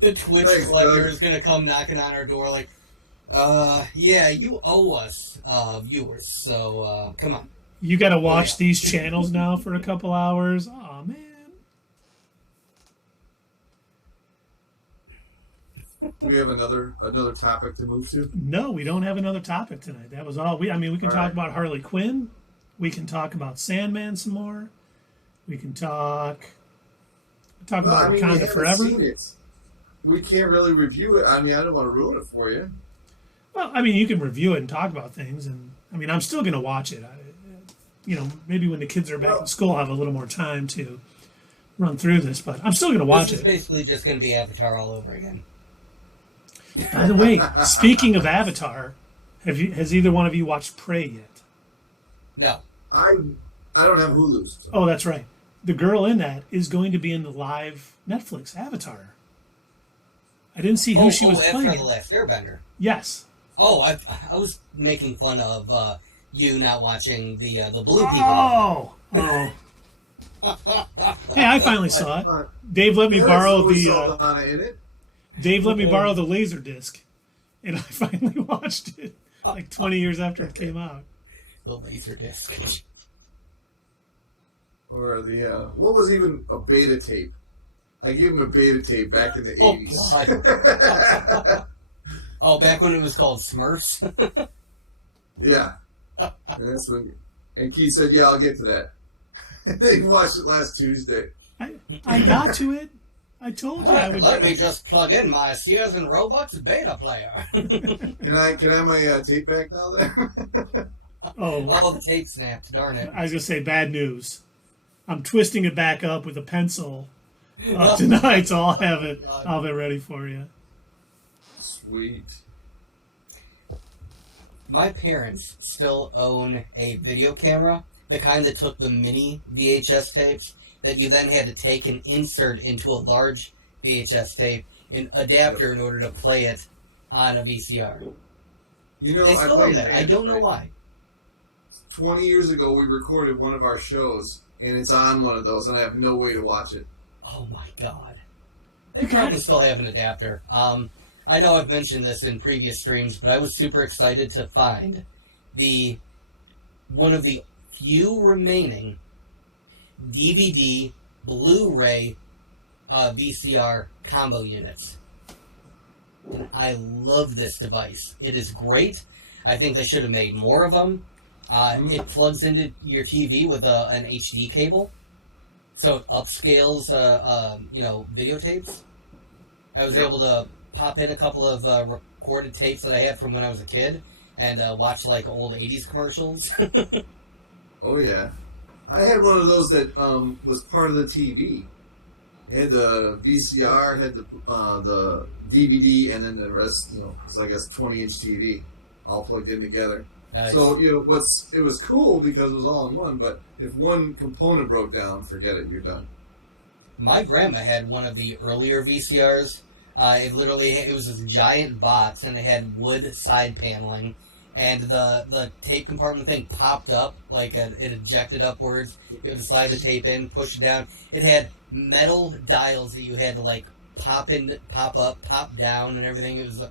The Twitch Thanks, collector Doug. is going to come knocking on our door like, yeah, you owe us viewers, so come on. You got to watch these channels now for a couple hours. Oh man. Do we have another topic to move to? No, we don't have another topic tonight. That was all. We can All talk right. about Harley Quinn. We can talk about Sandman some more. We can talk about We Wakanda haven't Forever. seen it. We can't really review it. I don't want to ruin it for you. Well, you can review it and talk about things, and I'm still going to watch it. Maybe when the kids are back in school, I'll have a little more time to run through this, but I'm still going to watch This is it. basically just going to be Avatar all over again. By the way, speaking of Avatar, has either one of you watched Prey yet? No. I don't have Hulu. So. Oh, that's right. The girl in that is going to be in the live Netflix Avatar. I didn't see who she was Avatar playing. The Last Airbender. Yes. Oh, I was making fun of you not watching the Blue People. Oh. Hey, I finally saw it. Dave let me borrow the. Saldana in it. Dave let me borrow the laser disc, and I finally watched it like 20 years after it came out. The laser disc. Or the what was even a beta tape? I gave him a beta tape back in the Oh 80s. God. Oh, back when it was called Smurfs. Yeah. And that's when. And Keith said, "Yeah, I'll get to that." They watched it last Tuesday. I got to it. I told you I would. Let me just plug in my Sears and Robux beta player. Can I have my tape back now? There. Oh, Oh, the tape snapped. Darn it. I was gonna say bad news. I'm twisting it back up with a pencil tonight, so I'll have it. I'll have it ready for you. Sweet. My parents still own a video camera, the kind that took the mini VHS tapes that you then had to take and insert into a large VHS tape, an adapter in order to play it on a VCR. You know, They I still played own that. I don't know right? why. 20 years ago, we recorded one of our shows, and it's on one of those, and I have no way to watch it. Oh my god. They probably still have an adapter. I know I've mentioned this in previous streams, but I was super excited to find one of the few remaining DVD Blu-ray VCR combo units. And I love this device. It is great. I think they should have made more of them. It plugs into your TV with an HD cable, so it upscales, videotapes. I was able to pop in a couple of recorded tapes that I had from when I was a kid and watch like old 80s commercials. Oh, yeah. I had one of those that was part of the TV. It had the VCR, had the DVD, and then the rest, it's like a 20-inch TV, all plugged in together. Nice. So, it was cool because it was all in one, but if one component broke down, forget it, you're done. My grandma had one of the earlier VCRs. It was this giant box, and it had wood side paneling, and the tape compartment thing popped up, like it ejected upwards. You had to slide the tape in, push it down. It had metal dials that you had to like pop in, pop up, pop down, and everything. It was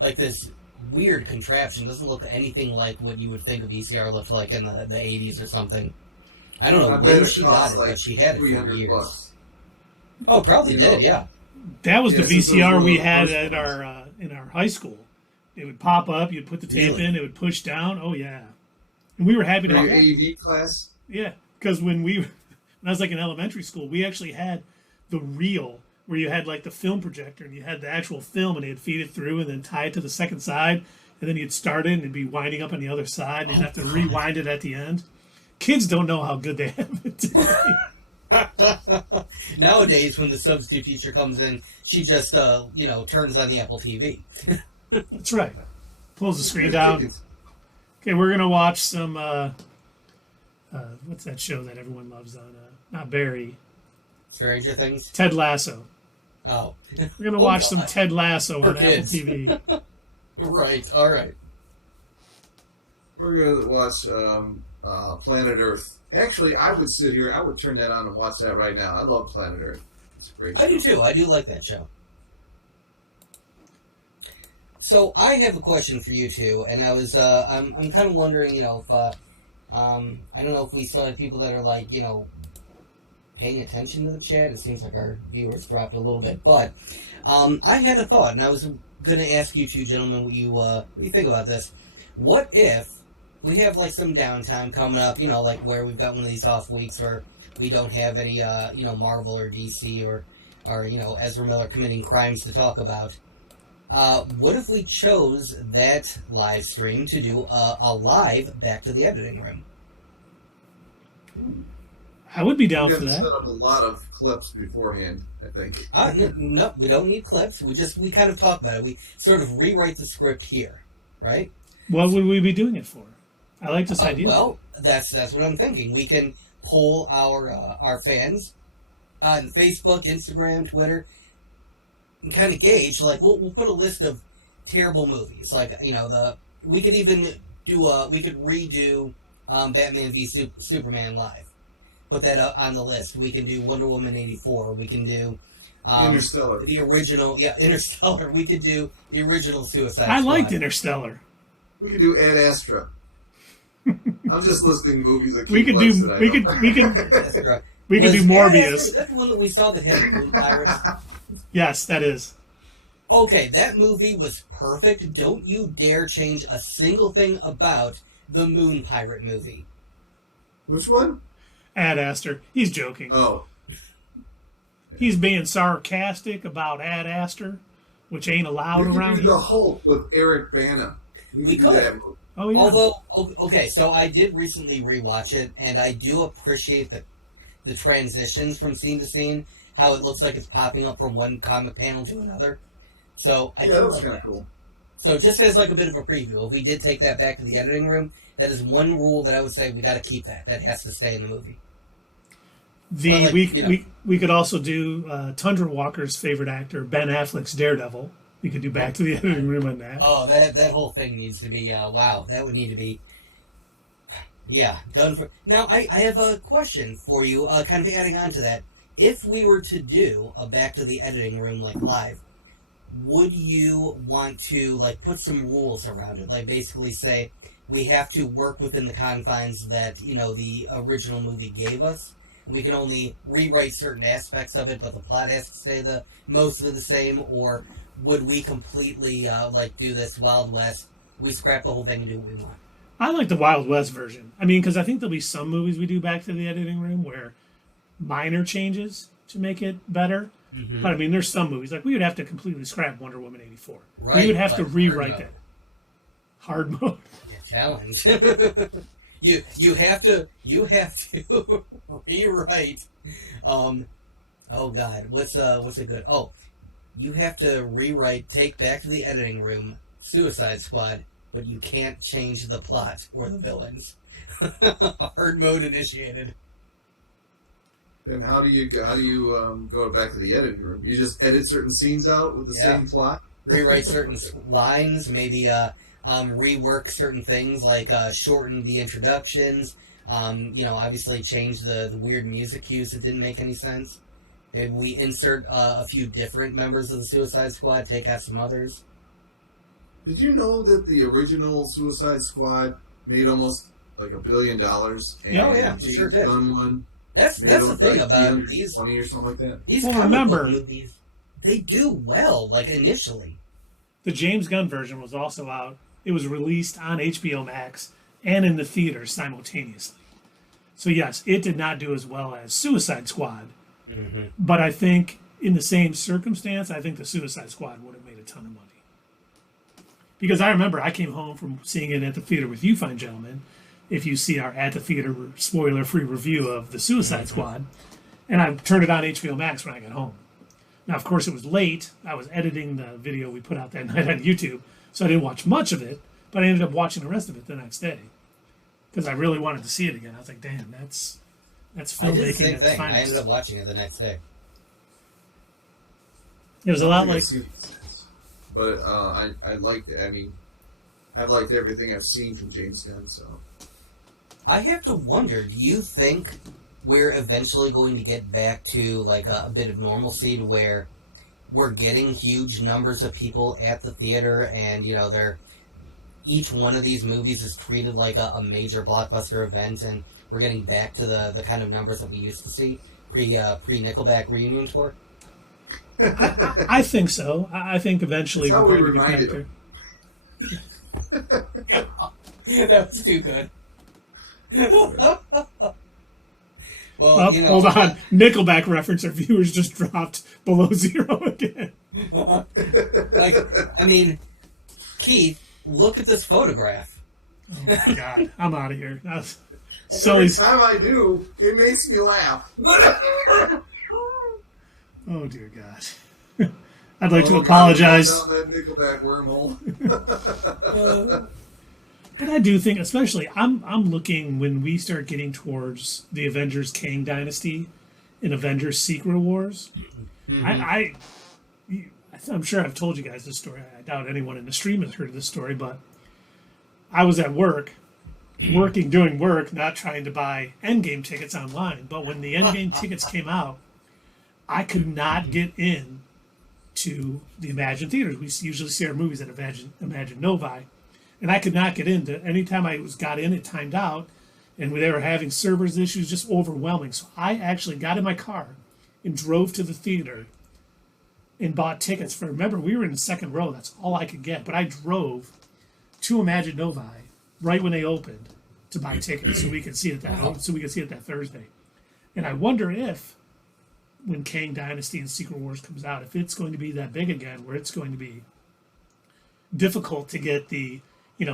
like this weird contraption. It doesn't look anything like what you would think a VCR looked like in the 80s or something. I don't know when she got it, but she had it for years. $300. Oh, probably did, yeah. That was the since it VCR was we one of the had first at our in our high school. It would pop up. You'd put the tape Really? in. It would push down. Oh yeah, and we were happy to For have your that. AV class? Yeah, because when I was like in elementary school, we actually had the reel where you had like the film projector and you had the actual film and they'd feed it through and then tie it to the second side and then you'd start it and it'd be winding up on the other side and you'd have to rewind it at the end. Kids don't know how good they have it today. Nowadays, when the substitute teacher comes in, she just, turns on the Apple TV. That's right. Pulls the screen down. Okay, we're gonna watch some. What's that show that everyone loves on? Not Barry. Stranger Things? Ted Lasso. Oh. We're gonna watch some God. Ted Lasso For on Apple kids. TV. Right, alright. We're going to watch Planet Earth. Actually, I would sit here, I would turn that on and watch that right now. I love Planet Earth. It's a great show. I do too. I do like that show. So I have a question for you two, and I'm kind of wondering, if I don't know if we still have people that are like, paying attention to the chat. It seems like our viewers dropped a little bit, but I had a thought, and I was going to ask you two gentlemen what you think about this. What if we have like some downtime coming up, like where we've got one of these off weeks where we don't have any, Marvel or DC or Ezra Miller committing crimes to talk about. What if we chose that live stream to do a live Back to the Editing Room? I would be We down have for to set that. up a lot of clips beforehand, I think. No, we don't need clips. We kind of talk about it. We sort of rewrite the script here, right? What would we be doing it for? I like this idea. Well, that's what I'm thinking. We can poll our fans on Facebook, Instagram, Twitter, and kind of gauge. Like we'll put a list of terrible movies. Like we could even we could redo Batman v Superman live. Put that on the list. We can do Wonder Woman 84. We can do Interstellar. the original. Yeah, Interstellar. We could do the original Suicide I Squad. liked Interstellar. We could do Ad Astra. I'm just listing movies that We Keith could likes do. that I We don't could. like. We could. That's right. We could do Morbius. That's the one that we saw that had Moon Pirates. Yes, that is. Okay, that movie was perfect. Don't you dare change a single thing about the Moon Pirate movie. Which one? Ad Astra. He's joking. Oh. He's being sarcastic about Ad Astra, which ain't allowed We around could do here. the Hulk with Eric Bana. We do could. that movie. Oh yeah. Although, okay, so I did recently rewatch it, and I do appreciate the transitions from scene to scene, how it looks like it's popping up from one comic panel to another. So I Yeah, do that was like kind of that. cool. So just as like a bit of a preview, if we did take that back to the editing room, that is one rule that I would say we got to keep that. That has to stay in the movie. The But, like, we could also do Tundra Walker's favorite actor, Ben Affleck's Daredevil. We could do Back to the Editing Room on that. Oh, that whole thing needs to be, wow, that would need to be, yeah, done for. Now, I have a question for you, kind of adding on to that. If we were to do a Back to the Editing Room, like, live, would you want to, like, put some rules around it? Like, basically say, we have to work within the confines that, the original movie gave us. We can only rewrite certain aspects of it, but the plot has to stay mostly the same, or would we completely, do this Wild West, we scrap the whole thing and do what we want? I like the Wild West version. I mean, because I think there'll be some movies we do Back to the Editing Room where minor changes to make it better. Mm-hmm. But I mean, there's some movies like we would have to completely scrap Wonder Woman 84. Right, We would have to like rewrite hard that. Hard mode. Yeah, challenge. you have to rewrite. Oh God, what's a good? Oh, you have to rewrite. Take Back to the Editing Room, Suicide Squad, but you can't change the plot or the villains. Hard mode initiated. Then how do you go back to the editing room? You just edit certain scenes out with the Yeah. same plot. Rewrite certain lines, maybe rework certain things, like shorten the introductions. Obviously change the weird music cues that didn't make any sense. Maybe we insert a few different members of the Suicide Squad, take out some others. Did you know that the original Suicide Squad made almost like $1 billion? And Oh, yeah, the sure James did. Gunn one That's made the thing like about these 20 or something like that. Well, comic remember- book movies. They do well, like initially. The James Gunn version was also out. It was released on HBO Max and in the theaters simultaneously. So yes, it did not do as well as Suicide Squad. Mm-hmm. But I think in the same circumstance, I think the Suicide Squad would have made a ton of money. Because I remember I came home from seeing it at the theater with you fine gentlemen. If you see our at the theater spoiler-free review of the Suicide Squad, and I turned it on HBO Max when I got home. Now, of course, it was late. I was editing the video we put out that night on YouTube, so I didn't watch much of it, but I ended up watching the rest of it the next day because I really wanted to see it again. I was like, damn, that's I did the filmmaking same at its thing. I finest. ended up watching it the next day. It was a lot like I've seen it since. But I liked it. I mean, I've liked everything I've seen from James Gunn, so. I have to wonder, do you think we're eventually going to get back to like a bit of normalcy to where we're getting huge numbers of people at the theater and, you know, each one of these movies is treated like a major blockbuster event and we're getting back to the kind of numbers that we used to see pre-Nickelback reunion tour? I think so. I think eventually That's how we're we going to get reminded back there. Yeah, that was too good. Well, Oh, you know, hold on. Nickelback reference. Our viewers just dropped below zero again. like, I mean, Keith, look at this photograph. Oh my god. I'm out of here. Every Sully's. time I do, it makes me laugh. Oh dear God. I'd like to Oh, apologize. Down that Nickelback wormhole. But I do think, especially, I'm looking when we start getting towards the Avengers Kang Dynasty and Avengers Secret Wars. I'm sure I've told you guys this story. I doubt anyone in the stream has heard of this story, but I was at work, doing work, not trying to buy Endgame tickets online. But when the Endgame tickets came out, I could not get in to the Imagine theaters. We usually see our movies at Imagine Novi. And I could not get into. Anytime I got in, it timed out, and they were having servers issues, just overwhelming. So I actually got in my car and drove to the theater and bought tickets for. Remember, we were in the second row. That's all I could get. But I drove to Imagine Novi right when they opened to buy tickets so we could see it that Thursday. And I wonder if, when Kang Dynasty and Secret Wars comes out, if it's going to be that big again, where it's going to be difficult to get the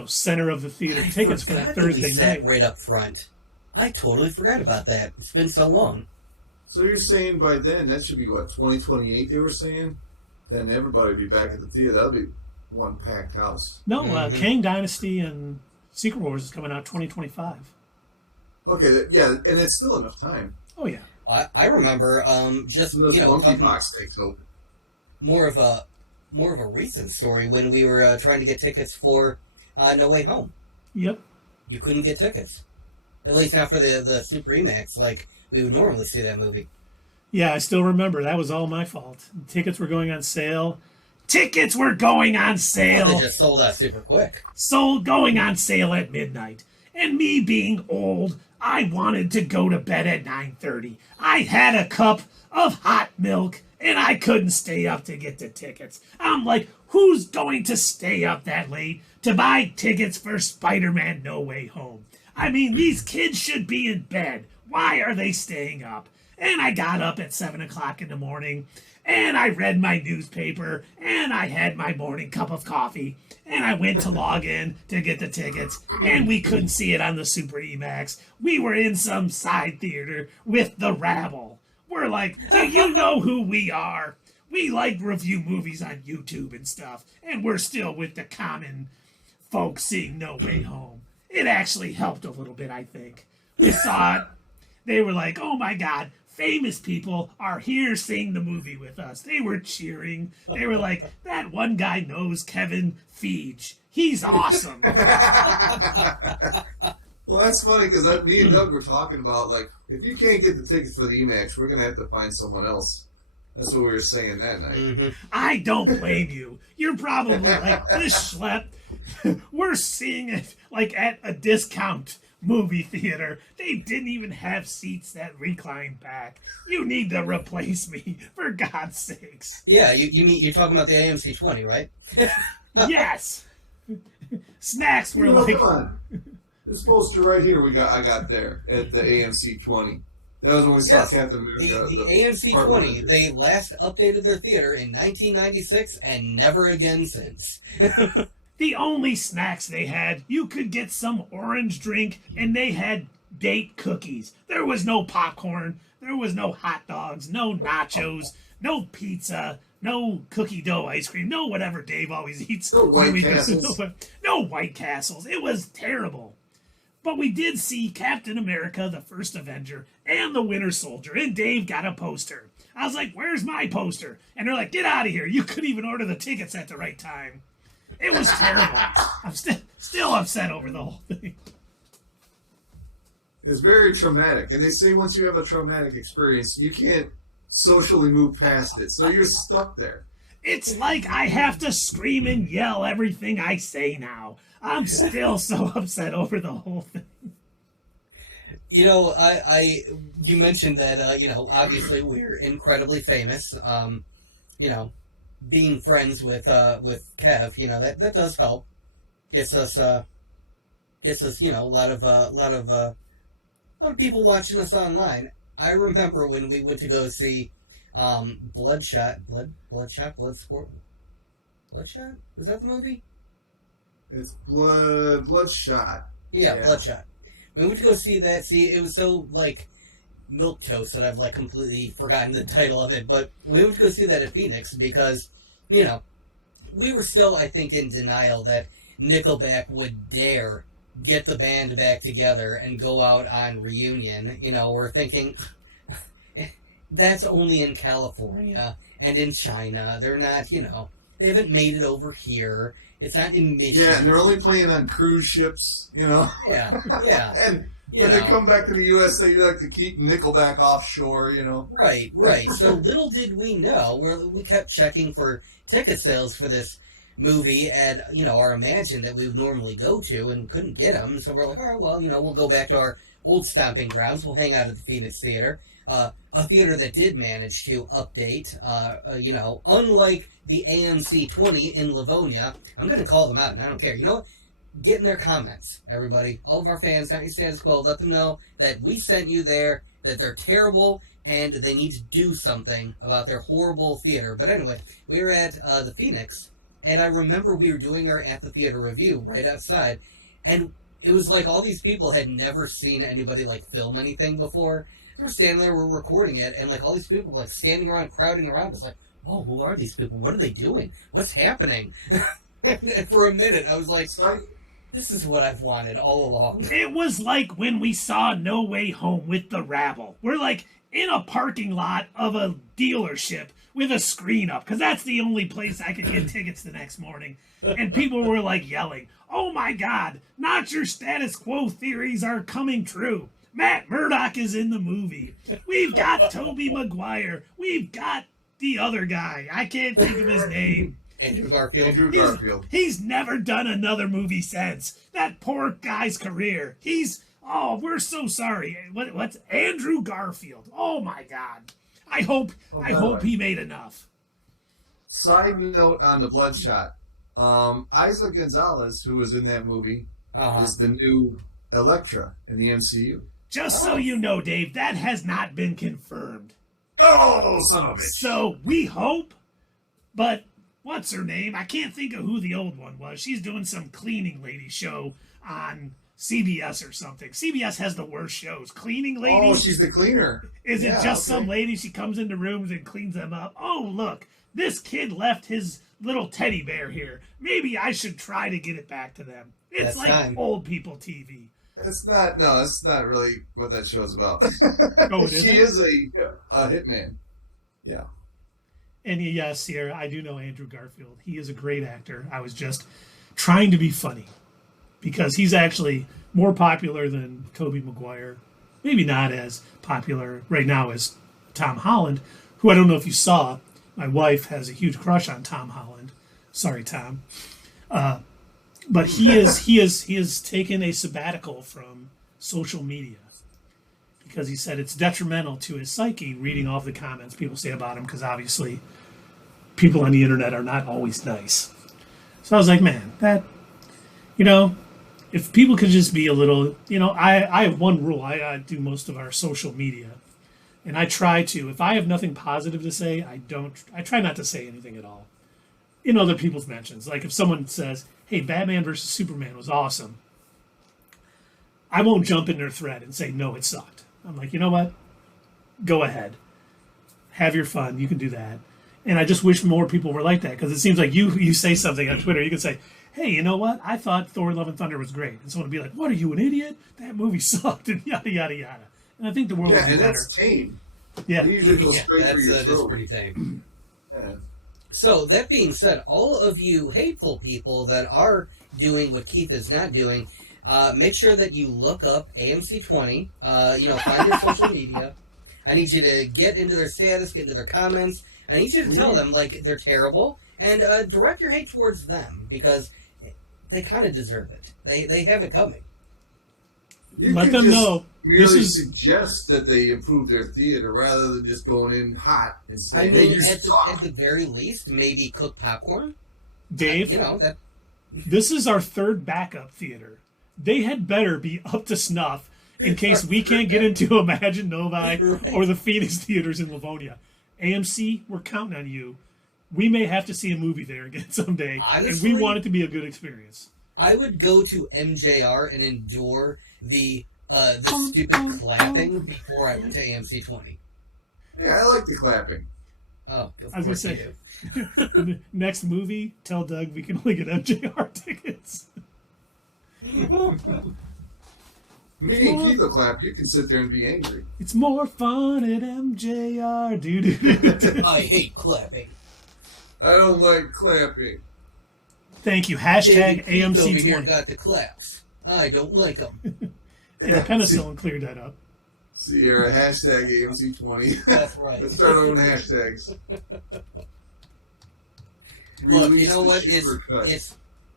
center of the theater tickets for that Thursday night. Right up front. I totally forgot about that. It's been so long. So you're saying by then, that should be what, 2028 they were saying? Then everybody would be back at the theater. That would be one packed house. No, Kang Dynasty and Secret Wars is coming out 2025. Okay, yeah, and it's still enough time. Oh, yeah. I remember just, Unless Monkey talking Box takes open. more of a recent story when we were trying to get tickets for No Way Home. Yep. You couldn't get tickets. At least after the Super IMAX, like we would normally see that movie. Yeah, I still remember. That was all my fault. Tickets were going on sale. Tickets were going on sale. Well, they just sold out super quick. Going on sale at midnight. And me being old, I wanted to go to bed at 9:30. I had a cup of hot milk, and I couldn't stay up to get the tickets. I'm like, who's going to stay up that late to buy tickets for Spider-Man No Way Home? I mean, these kids should be in bed. Why are they staying up? And I got up at 7 o'clock in the morning, and I read my newspaper, and I had my morning cup of coffee, and I went to log in to get the tickets, and we couldn't see it on the Super IMAX. We were in some side theater with the rabble. We're like, do you know who we are? We like review movies on YouTube and stuff, and we're still with the common folks seeing No Way Home. It actually helped a little bit, I think. We saw it. They were like, oh my God, famous people are here seeing the movie with us. They were cheering. They were like, that one guy knows Kevin Feige. He's awesome. Well, that's funny because me and Doug were talking about, like, if you can't get the tickets for the IMAX, we're going to have to find someone else. That's what we were saying that night. Mm-hmm. I don't blame you. You're probably like, this schlep, we're seeing it like at a discount movie theater. They didn't even have seats that recline back. You need to replace me, for God's sakes. Yeah, you're talking about the AMC 20, right? Yes. Snacks were You know, like, come on. This poster right here I got there at the AMC 20. That was when we saw Yes. Captain America. The AMC part 20, one. they last updated their theater in 1996 and never again since. the only snacks they had, you could get some orange drink, and they had date cookies. There was no popcorn. There was no hot dogs, no nachos, no pizza, no cookie dough ice cream, no whatever Dave always eats. No White when we go- Castles. No White Castles. It was terrible. But we did see Captain America, the First Avenger, and the Winter Soldier, and Dave got a poster. I was like, where's my poster? And they're like, get out of here. You couldn't even order the tickets at the right time. It was terrible. I'm still upset over the whole thing. It's very traumatic. And they say once you have a traumatic experience, you can't socially move past it. So you're stuck there. It's like I have to scream and yell everything I say now. I'm still so upset over the whole thing. You know, you mentioned that, you know, obviously we're incredibly famous. You know, being friends with Kev, you know, that does help. Gets us, you know, a lot of people watching us online. I remember when we went to go see, Bloodshot? Was that the movie? It's Bloodshot. Yeah, Bloodshot. We went to go see that. See, it was so, like, milquetoast that I've, like, completely forgotten the title of it. But we went to go see that at Phoenix because, you know, we were still, I think, in denial that Nickelback would dare get the band back together and go out on Reunion. You know, we're thinking, that's only in California and in China. They're not, you know, they haven't made it over here. It's not in Michigan. Yeah, and they're only playing on cruise ships, you know? Yeah. And You when they know. come back to the U.S., they like to keep Nickelback offshore, you know? Right. So little did we know, we kept checking for ticket sales for this movie at, you know, our Imagine that we would normally go to and couldn't get them. So we're like, all right, well, you know, we'll go back to our old stomping grounds. We'll hang out at the Phoenix Theater. A theater that did manage to update, you know, unlike the AMC 20 in Livonia. I'm going to call them out, and I don't care. You know what? Get in their comments, everybody. All of our fans, not your status quo. Let them know that we sent you there, that they're terrible, and they need to do something about their horrible theater. But anyway, we were at the Phoenix, and I remember we were doing our at the theater review right outside, and it was like all these people had never seen anybody like film anything before. We're standing there, we're recording it, and like all these people like standing around, crowding around us, like, oh, who are these people? What are they doing? What's happening? And for a minute, I was like, this is what I've wanted all along. It was like when we saw No Way Home with the rabble. We're like in a parking lot of a dealership with a screen up, because that's the only place I could get tickets the next morning. And people were like yelling, oh my God, not your status quo theories are coming true. Matt Murdock is in the movie. We've got Tobey Maguire. We've got the other guy. I can't think of his name. Andrew Garfield. Andrew Garfield. He's never done another movie since. That poor guy's career. We're so sorry. What's Andrew Garfield? Oh my God. I hope he made enough. Side note on the Bloodshot. Isa Gonzalez, who was in that movie, is the new Elektra in the MCU. Just so you know, Dave, that has not been confirmed. Oh, son of a bitch. So we hope, but what's her name? I can't think of who the old one was. She's doing some cleaning lady show on CBS or something. CBS has the worst shows. Cleaning lady? Oh, she's the cleaner. Is it some lady? She comes into rooms and cleans them up. Oh, look, this kid left his little teddy bear here. Maybe I should try to get it back to them. It's That's like time. old people TV. It's not really what that show's about. Oh, it she isn't? is a hitman. Yeah. And yes, Sierra, I do know Andrew Garfield. He is a great actor. I was just trying to be funny because he's actually more popular than Tobey Maguire. Maybe not as popular right now as Tom Holland, who I don't know if you saw. My wife has a huge crush on Tom Holland. Sorry, Tom. But he has taken a sabbatical from social media because he said it's detrimental to his psyche reading all the comments people say about him, because obviously people on the internet are not always nice. So I was like, man, that, if people could just be a little, I have one rule. I do most of our social media, and I try to, if I have nothing positive to say, I try not to say anything at all in other people's mentions. Like if someone says, hey, Batman versus Superman was awesome, I won't jump in their thread and say, no, it sucked. I'm like, you know what? Go ahead. Have your fun. You can do that. And I just wish more people were like that, because it seems like you say something on Twitter, you can say, hey, you know what? I thought Thor Love and Thunder was great. And someone would be like, what, are you an idiot? That movie sucked, and yada, yada, yada. And I think the world would be better. Yeah, and that's tame. Yeah. They usually go straight for your throat. That's pretty tame. Yeah. So, that being said, all of you hateful people that are doing what Keith is not doing, make sure that you look up AMC20, find their social media. I need you to get into their status, get into their comments. I need you to tell them, like, they're terrible, and direct your hate towards them, because they kind of deserve it. They have it coming. You Let can them just know. really suggest that they improve their theater rather than just going in hot and saying, hey, you suck. At the very least, maybe cook popcorn. Dave, that. This is our third backup theater. They had better be up to snuff in case we can't get into Imagine Novi or the Phoenix Theaters in Livonia. AMC, we're counting on you. We may have to see a movie there again someday, Honestly, and we want it to be a good experience. I would go to MJR and endure the stupid clapping before I went to AMC 20. Yeah, I like the clapping. Oh, of I was course gonna you say, do. next movie, tell Doug we can only get MJR tickets. Me and Keith will clap. You can sit there and be angry. It's more fun at MJR, dude. I hate clapping. I don't like clapping. Thank you. Hashtag David Keith over here AMC20. got the claps. I don't like them. Yeah, penicillin cleared that up. Sierra, hashtag AMC20. That's right. Let's start our own hashtags. Look, you know the what? supercut. It's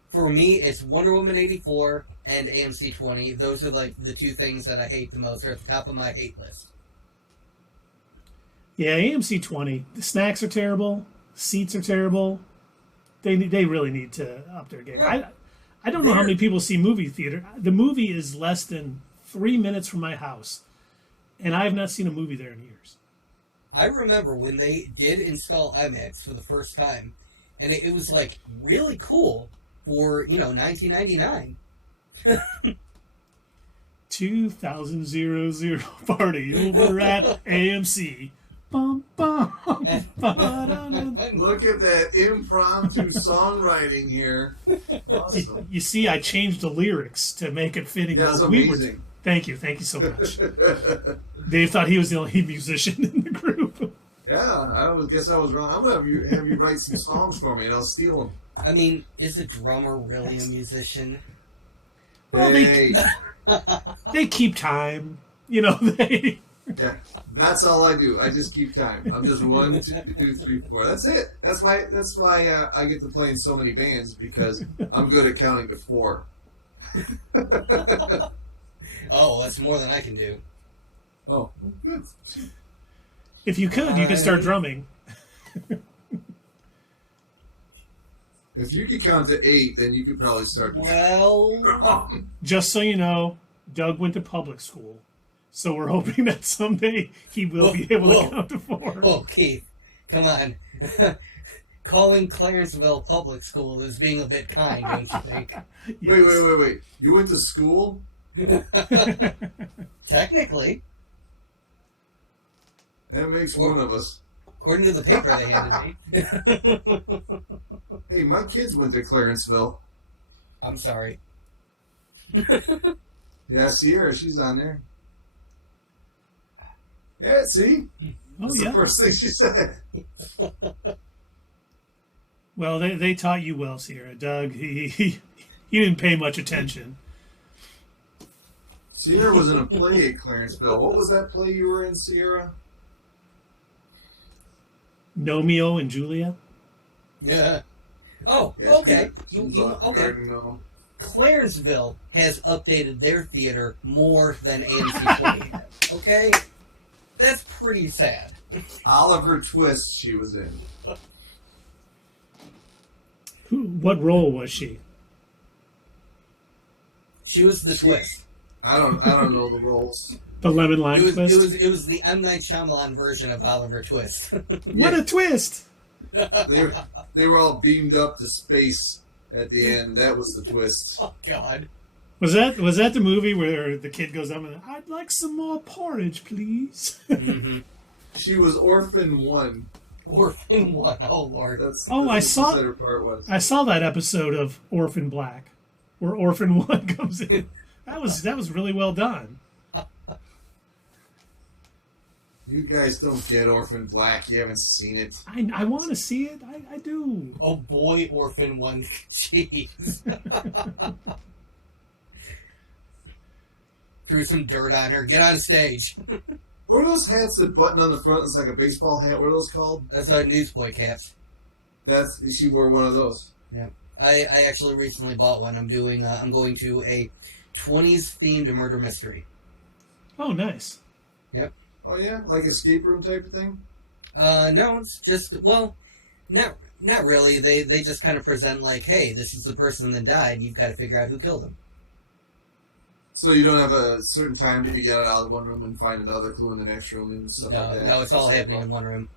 for me. It's Wonder Woman 84 and AMC 20. Those are like the two things that I hate the most. They're at the top of my hate list. Yeah, AMC 20. The snacks are terrible. Seats are terrible. They really need to up their game. I don't know how many people see movie theater. The movie is less than 3 minutes from my house, and I have not seen a movie there in years. I remember when they did install IMAX for the first time, and it was like really cool for 1999. 2000 party over at AMC. Bum, bum, ba-da-da. Look at that impromptu songwriting here. Awesome. You see, I changed the lyrics to make it fitting. Yeah, that's We were- amazing. Thank you so much. Dave thought he was the only musician in the group. Yeah, guess I was wrong. I'm gonna have you write some songs for me, and I'll steal them. I mean, is a drummer really a musician? Well, Hey, they keep time. yeah, that's all I do. I just keep time. I'm just 1, 2, 3, 4. That's it. That's why I get to play in so many bands, because I'm good at counting to 4. Oh, that's more than I can do. Oh, good. If you could, you could start drumming. If you could count to 8, then you could probably start. Well, Just so you know, Doug went to public school, so we're hoping that someday he will be able to count to 4. Oh, Keith, come on. Calling Clarenceville Public School is being a bit kind, don't you think? Yes. Wait. You went to school? Technically, That makes one of us. according to the paper they handed me. Hey, my kids went to Clarenceville. I'm sorry. Yeah, Sierra, she's on there. Yeah, see? Oh, That's the yeah. first thing she said. Well, they taught you well, Sierra. Doug, he didn't pay much attention. Sierra was in a play at Clarenceville. What was that play you were in, Sierra? Romeo and Julia. Yeah. Oh, Yeah, okay. she was You off okay? guard and all. Claresville has updated their theater more than AMC 20 has. Okay, that's pretty sad. Oliver Twist she was in. What role was she? She was the twist. I don't know the roles. The lemon lime twist. It was the M. Night Shyamalan version of Oliver Twist. What a twist! They were all beamed up to space at the end. That was the twist. Oh God. Was that the movie where the kid goes up and I'd like some more porridge, please? Mm-hmm. She was Orphan 1. Orphan 1. Oh Lord. That's Oh, what I the saw- better part was. I saw that episode of Orphan Black, where Orphan 1 comes in. That was really well done. You guys don't get Orphan Black. You haven't seen it. I want to see it. I do. Oh boy, Orphan 1. Jeez. Threw some dirt on her. Get on stage. What are those hats that button on the front? It's like a baseball hat. What are those called? That's a newsboy caps. She wore one of those. Yeah. I actually recently bought one. I'm going to a 20s themed murder mystery. Oh, nice. Yep. Oh yeah, like escape room type of thing. No, it's just, well, not really. They just kind of present like, hey, this is the person that died, and you've got to figure out who killed him. So you don't have a certain time to get out of one room and find another clue in the next room and stuff like that. No, it's all happening in one room.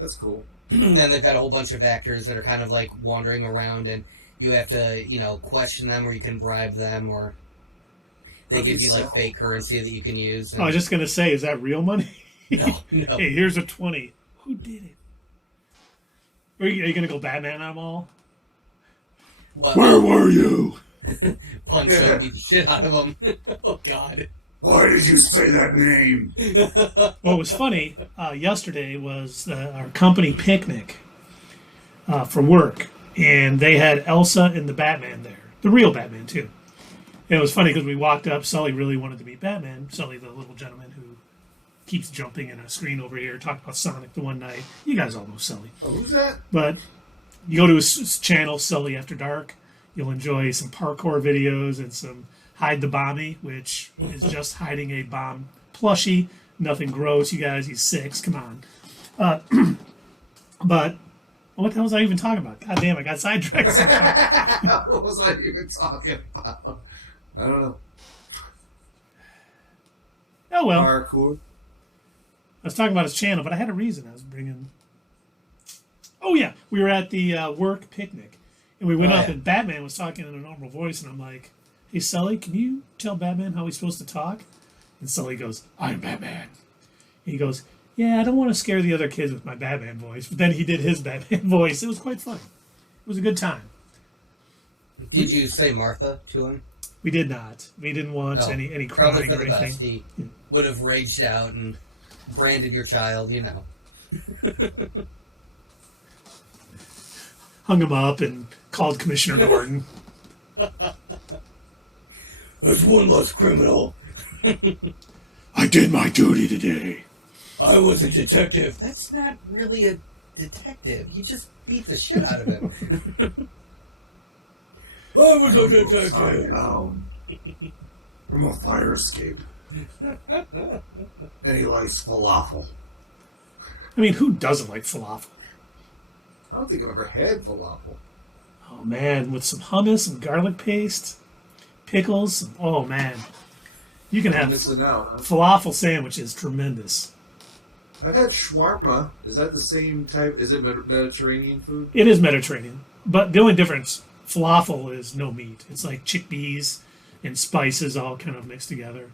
That's cool. And then they've got a whole bunch of actors that are kind of like wandering around, and you have to, question them, or you can bribe them, or they That'd give be you like so- fake currency that you can use. I was just gonna say, is that real money? No. Hey, here's a 20. Who did it? Are you gonna go Batman on them all? But Where were you? punch them, beat the shit out of them. Oh God. Why did you say that name? What was funny yesterday was our company picnic for work, and they had Elsa and the Batman there, the real Batman too. And it was funny because we walked up. Sully really wanted to meet Batman. Sully, the little gentleman who keeps jumping in a screen over here, talked about Sonic the one night. You guys all know Sully, Oh, who's that? but you go to his channel, Sully After Dark. You'll enjoy some parkour videos and some Hide the Bomby, which is just hiding a bomb plushie. Nothing gross, you guys. He's 6. Come on. But what the hell was I even talking about? God damn, I got sidetracked. So far. What was I even talking about? I don't know. Oh well. Parkour. I was talking about his channel, but I had a reason. I was bringing. Oh yeah, we were at the work picnic, and we went Oh, up, yeah. and Batman was talking in a normal voice, and I'm like, "Hey Sully, can you tell Batman how he's supposed to talk?" And Sully goes, "I'm Batman." And he goes, "Yeah, I don't want to scare the other kids with my Batman voice." But then he did his Batman voice. It was quite funny. It was a good time. Did you say Martha to him? We did not. We didn't want No, any Probably crying for or the anything. best. He would have raged out and branded your child, Hung him up and called Commissioner Gordon. There's one less criminal. I did my duty today. I was a detective. That's not really a detective. You just beat the shit out of him. I was a detective. Down from a fire escape. And he likes falafel. I mean, who doesn't like falafel? I don't think I've ever had falafel. Oh man, with some hummus and garlic paste, pickles. Oh man, you can I'm have missing out. Huh? falafel sandwiches. Tremendous. I've had shawarma. Is that the same type? Is it Mediterranean food? It is Mediterranean, but the only difference, falafel is no meat. It's like chickpeas and spices all kind of mixed together.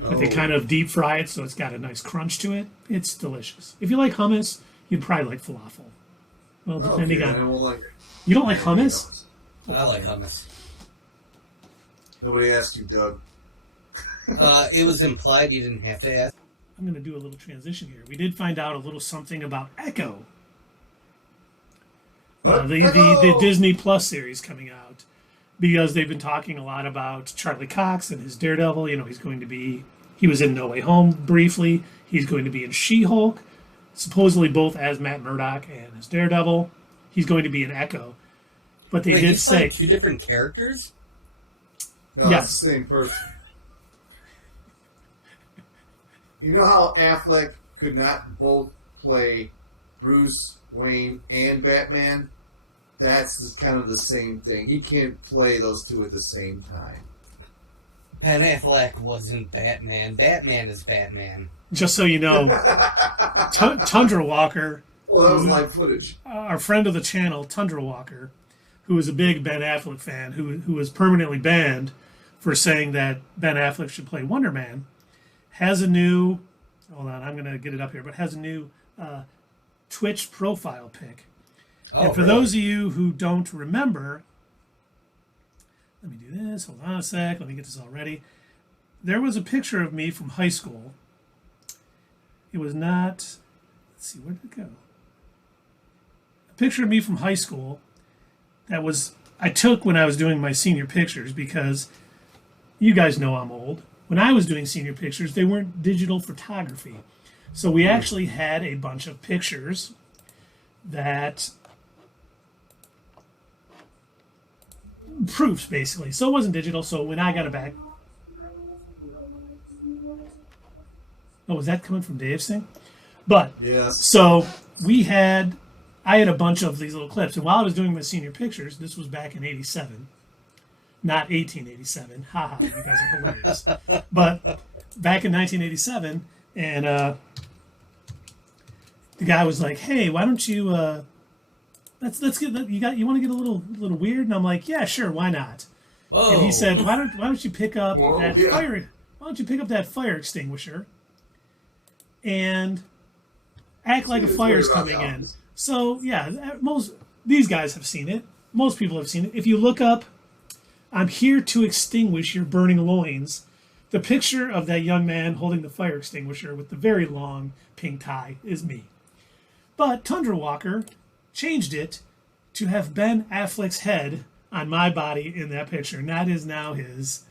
But they kind of deep fry it, so it's got a nice crunch to it. It's delicious. If you like hummus, you'd probably like falafel. Well, depending okay, I on won't like it. you don't like hummus. I like hummus. Nobody asked you, Doug. It was implied you didn't have to ask. I'm going to do a little transition here. We did find out a little something about Echo. The Echo! Disney Plus series coming out, because they've been talking a lot about Charlie Cox and his Daredevil. He was in No Way Home briefly. He's going to be in She-Hulk. supposedly both as Matt Murdock and as Daredevil. He's going to be an Echo. But they Wait, did he's playing say... two different characters? No, Yes. it's the same person. You know how Affleck could not both play Bruce Wayne and Batman? That's kind of the same thing. He can't play those two at the same time. Ben Affleck wasn't Batman. Batman is Batman. Just so you know, Tundra Walker, Well, that was live footage. our friend of the channel, Tundra Walker, who is a big Ben Affleck fan, who was permanently banned for saying that Ben Affleck should play Wonder Man, has a new, hold on, I'm going to get it up here, but has a new Twitch profile pic. Oh, and for really? those of you who don't remember, let me do this, hold on a sec, let me get this all ready. There was a picture of me from high school. It was not, let's see, where did it go? A picture of me from high school that was, I took when I was doing my senior pictures because you guys know I'm old. When I was doing senior pictures, they weren't digital photography. So we actually had a bunch of pictures that proofs basically. So it wasn't digital. So when I got it back, oh, was that coming from Dave's thing? But Yes. so I had a bunch of these little clips, and while I was doing my senior pictures, this was back in '87, not 1887. Haha, you guys are hilarious. But back in 1987, and the guy was like, "Hey, why don't you let's get you want to get a little weird?" And I'm like, "Yeah, sure, why not?" Whoa. And he said, "Why don't you pick up Whoa, that yeah. fire? Why don't you pick up that fire extinguisher and act like a It's fire's worried about coming the in?" office. So yeah, most these guys have seen it. Most people have seen it. If you look up, "I'm here to extinguish your burning loins," the picture of that young man holding the fire extinguisher with the very long pink tie is me. But Tundra Walker changed it to have Ben Affleck's head on my body in that picture, and that is now his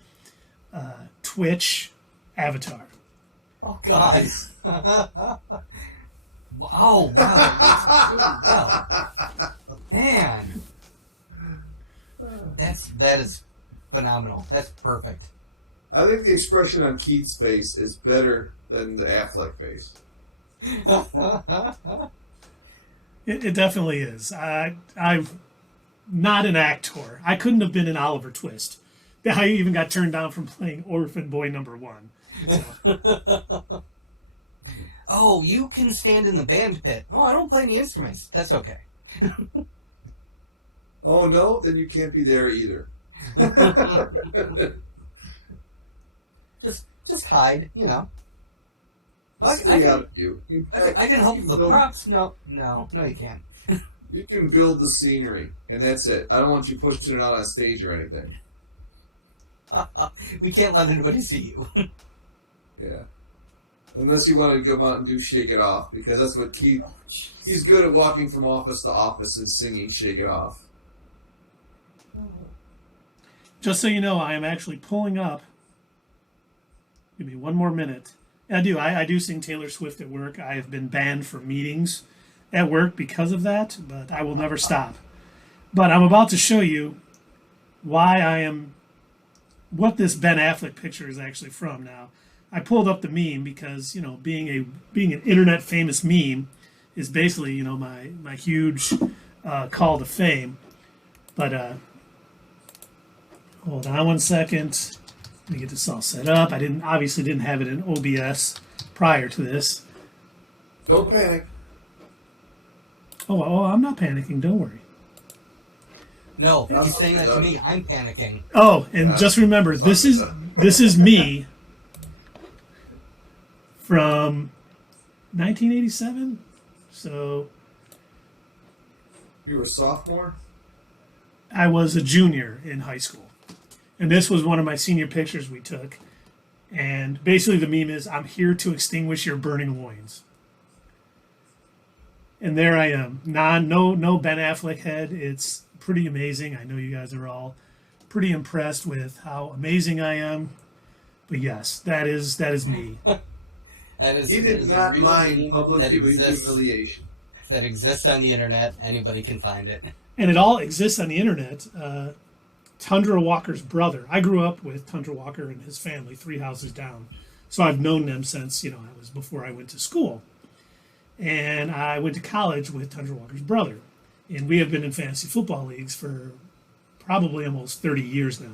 Twitch avatar. Oh, God. Oh, wow. Wow. Man. That is phenomenal. That's perfect. I think the expression on Keith's face is better than the Affleck face. It definitely is. I'm not an actor. I couldn't have been an Oliver Twist. I even got turned down from playing Orphan Boy #1. Oh, you can stand in the band pit. Oh, I don't play any instruments. That's okay. Oh no, then you can't be there either. Just hide, you know. Stay out of you. I can help with the build- props. No, you can't. You can build the scenery, and that's it. I don't want you pushing it out on stage or anything. We can't let anybody see you. Yeah. Unless you want to go out and do Shake It Off, because that's what he's good at walking from office to office and singing Shake It Off. Just so you know, I am actually pulling up. Give me one more minute. I do sing Taylor Swift at work. I have been banned from meetings at work because of that, but I will never stop. But I'm about to show you what this Ben Affleck picture is actually from now. I pulled up the meme because, you know, being an internet famous meme is basically, you know, my huge call to fame. But hold on one second. Let me get this all set up. I obviously didn't have it in OBS prior to this. Don't panic. Oh, I'm not panicking. Don't worry. No, he's saying that to me. I'm panicking. Oh, and just remember, this is me from 1987. So You were a sophomore? I was a junior in high school. And this was one of my senior pictures we took. And basically the meme is, "I'm here to extinguish your burning loins." And there I am. No Ben Affleck head. It's pretty amazing. I know you guys are all pretty impressed with how amazing I am. But yes, that is me. He that did is a not real mind meme public that exists, humiliation. that exists on the internet. Anybody can find it. And it all exists on the internet. Tundra Walker's brother. I grew up with Tundra Walker and his family 3 houses down. So I've known them since, I was before I went to school. And I went to college with Tundra Walker's brother. And we have been in fantasy football leagues for probably almost 30 years now.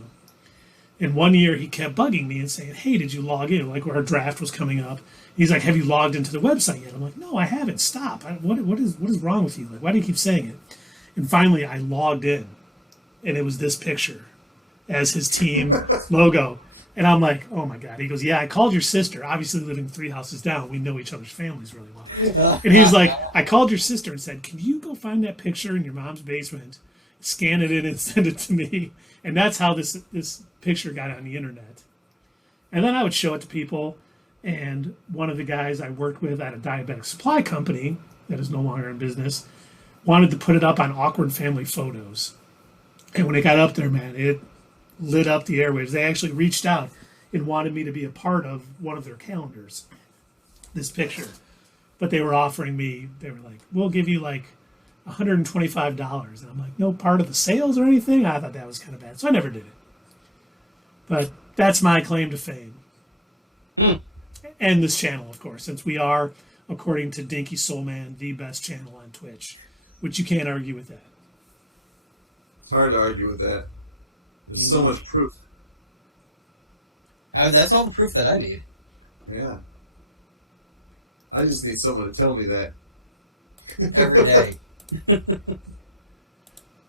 And one year he kept bugging me and saying, "Hey, did you log in?" Like where our draft was coming up. He's like, "Have you logged into the website yet?" I'm like, "No, I haven't. Stop. What is wrong with you? Like, why do you keep saying it?" And finally I logged in. And it was this picture as his team logo. And I'm like, "Oh my God." He goes, "Yeah, I called your sister. Obviously living 3 houses down. We know each other's families really well." And he's like, "I called your sister and said, can you go find that picture in your mom's basement, scan it in and send it to me?" And that's how this picture got on the internet. And then I would show it to people. And one of the guys I worked with at a diabetic supply company that is no longer in business wanted to put it up on Awkward Family Photos. And when it got up there, man, it lit up the airwaves. They actually reached out and wanted me to be a part of one of their calendars, this picture. But they were offering me, they were like, "We'll give you like $125. And I'm like, "No part of the sales or anything?" I thought that was kind of bad. So I never did it. But that's my claim to fame. And this channel, of course, since we are, according to Dinky Soulman, the best channel on Twitch, which you can't argue with that. It's hard to argue with that. There's so much proof. That's all the proof that I need. Yeah. I just need someone to tell me that. Every day.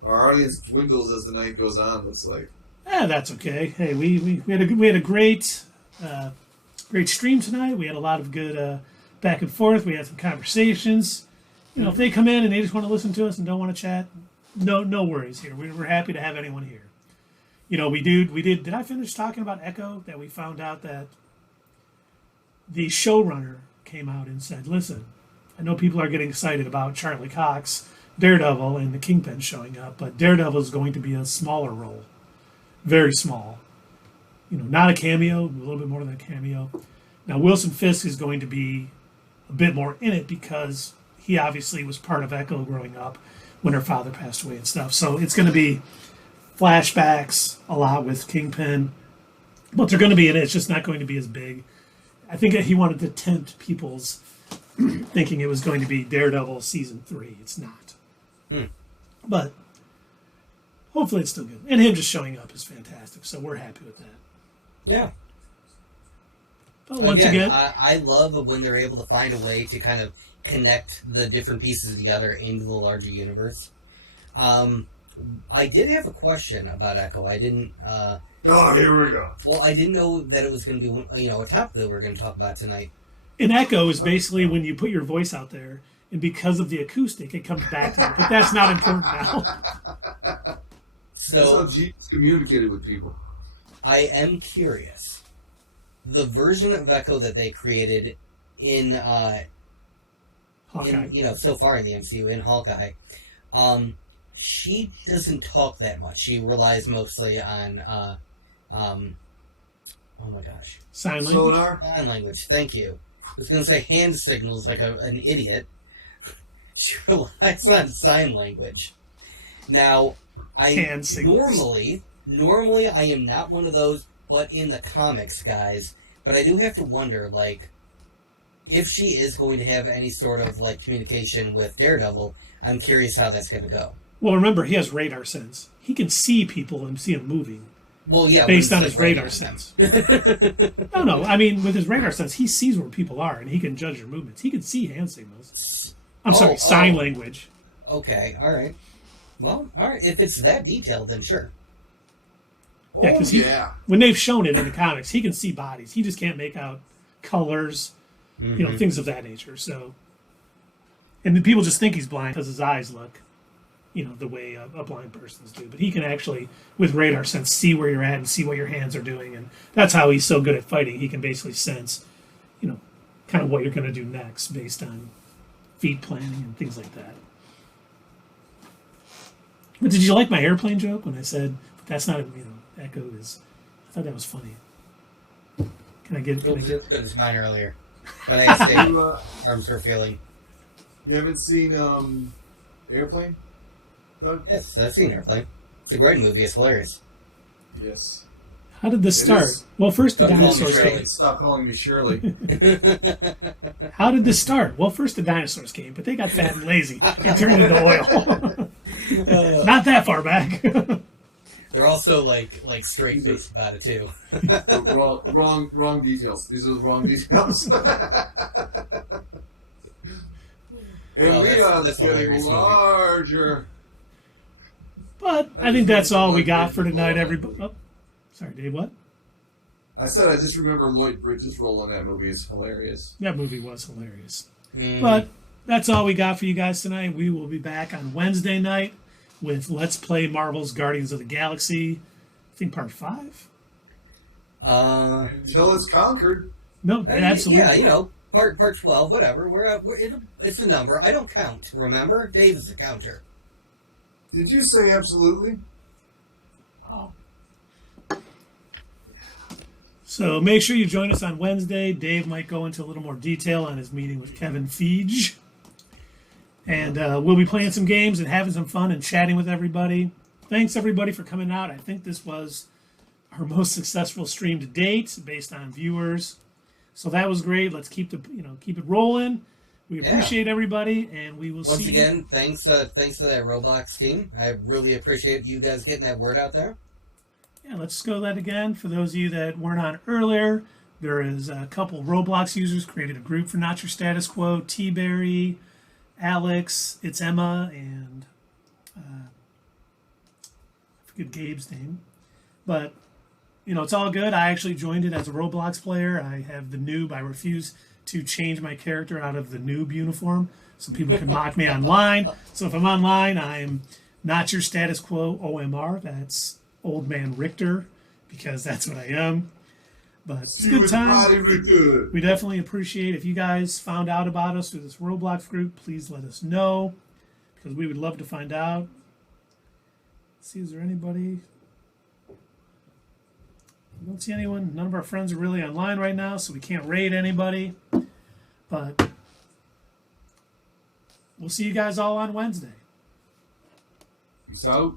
Our audience dwindles as the night goes on, looks like. That's okay. Hey, we had a great stream tonight. We had a lot of good back and forth. We had some conversations. If they come in and they just want to listen to us and don't want to chat, no worries here. We're happy to have anyone here. We did. Did I finish talking about Echo? That we found out that the showrunner came out and said, "Listen, I know people are getting excited about Charlie Cox, Daredevil, and the Kingpin showing up, but Daredevil is going to be a smaller role, very small. Not a cameo, a little bit more than a cameo. Now Wilson Fisk is going to be a bit more in it because he obviously was part of Echo growing up when her father passed away and stuff. So it's going to be flashbacks a lot with Kingpin, but they're going to be in it. It's just not going to be as big. I think that he wanted to tempt people's thinking it was going to be Daredevil season 3. It's not. But hopefully it's still good. And him just showing up is fantastic. So we're happy with that. Yeah. But once again, I love when they're able to find a way to kind of connect the different pieces together into the larger universe. I did have a question about Echo. I didn't. Here we go. Well, I didn't know that it was going to be, a topic that we're going to talk about tonight. An echo is basically when you put your voice out there, and because of the acoustic, it comes back to you. But that's not important now. So that's how Jesus communicated with people. I am curious. The version of Echo that they created in Hawkeye. so far in the MCU, in Hawkeye, she doesn't talk that much. She relies mostly on, oh my gosh. Sign language. Sonar. Sign language, thank you. I was going to say hand signals like an idiot. She relies on sign language. Now, Hand signals. normally I am not one of those, but in the comics, guys. But I do have to wonder, if she is going to have any sort of, communication with Daredevil, I'm curious how that's going to go. Well, remember, he has radar sense. He can see people and see them moving. Well, yeah. Based on his radar sense. No. I mean, with his radar sense, he sees where people are, and he can judge their movements. He can see hand signals. Sign language. Okay, all right. Well, all right. If it's that detailed, then sure. Yeah, because when they've shown it in the comics, he can see bodies. He just can't make out colors, things of that nature. So, and then people just think he's blind because his eyes look, the way a blind person's do. But he can actually, with radar sense, see where you're at and see what your hands are doing. And that's how he's so good at fighting. He can basically sense, kind of what you're going to do next based on feet planning and things like that. But did you like my airplane joke when I said that's not Echo is? I thought that was funny. Can I get? It was as good as mine earlier. But I stay You, arms for feeling. you haven't seen Airplane, Doug? Yes, I've seen Airplane. It's a great movie. It's hilarious. Yes. How did this It start? is. Well, first the Don't call me dinosaurs Shirley. came. Stop calling me Shirley. How did this start? Well, first the dinosaurs came, but they got fat and lazy and turned into oil. Not that far back. They're also like straight faced about it too. wrong details. These are the wrong details. And Well, Leon's that's a getting hilarious movie. larger. But I think that's all we got for tonight, everybody. Oh, sorry, Dave, what? I said I just remember Lloyd Bridges' role in that movie is hilarious. That movie was hilarious. Mm. But that's all we got for you guys tonight. We will be back on Wednesday night with Let's Play Marvel's Guardians of the Galaxy. I think part 5? Until it's conquered. No, absolutely. Yeah, part 12, whatever. It's a number. I don't count. Remember, Dave is the counter. Did you say absolutely? Oh. So make sure you join us on Wednesday. Dave might go into a little more detail on his meeting with Kevin Feige. And we'll be playing some games and having some fun and chatting with everybody. Thanks, everybody, for coming out. I think this was our most successful stream to date based on viewers. So that was great. Let's keep it rolling. We appreciate everybody, and we will see you. Once again, thanks to that Roblox team. I really appreciate you guys getting that word out there. Yeah, let's go that again. For those of you that weren't on earlier, there is a couple Roblox users created a group for Not Your Status Quo. T-Berry, Alex, it's Emma, and I forget Gabe's name. But, it's all good. I actually joined it as a Roblox player. I have the noob. I refuse to change my character out of the noob uniform so people can mock me online. So if I'm online, I'm Not Your Status Quo OMR. That's Old Man Richter, because that's what I am. But it's a good time. We definitely appreciate if you guys found out about us through this Roblox group. Please let us know, because we would love to find out. Let's see, is there anybody? I don't see anyone. None of our friends are really online right now, so we can't raid anybody. But we'll see you guys all on Wednesday. Peace out.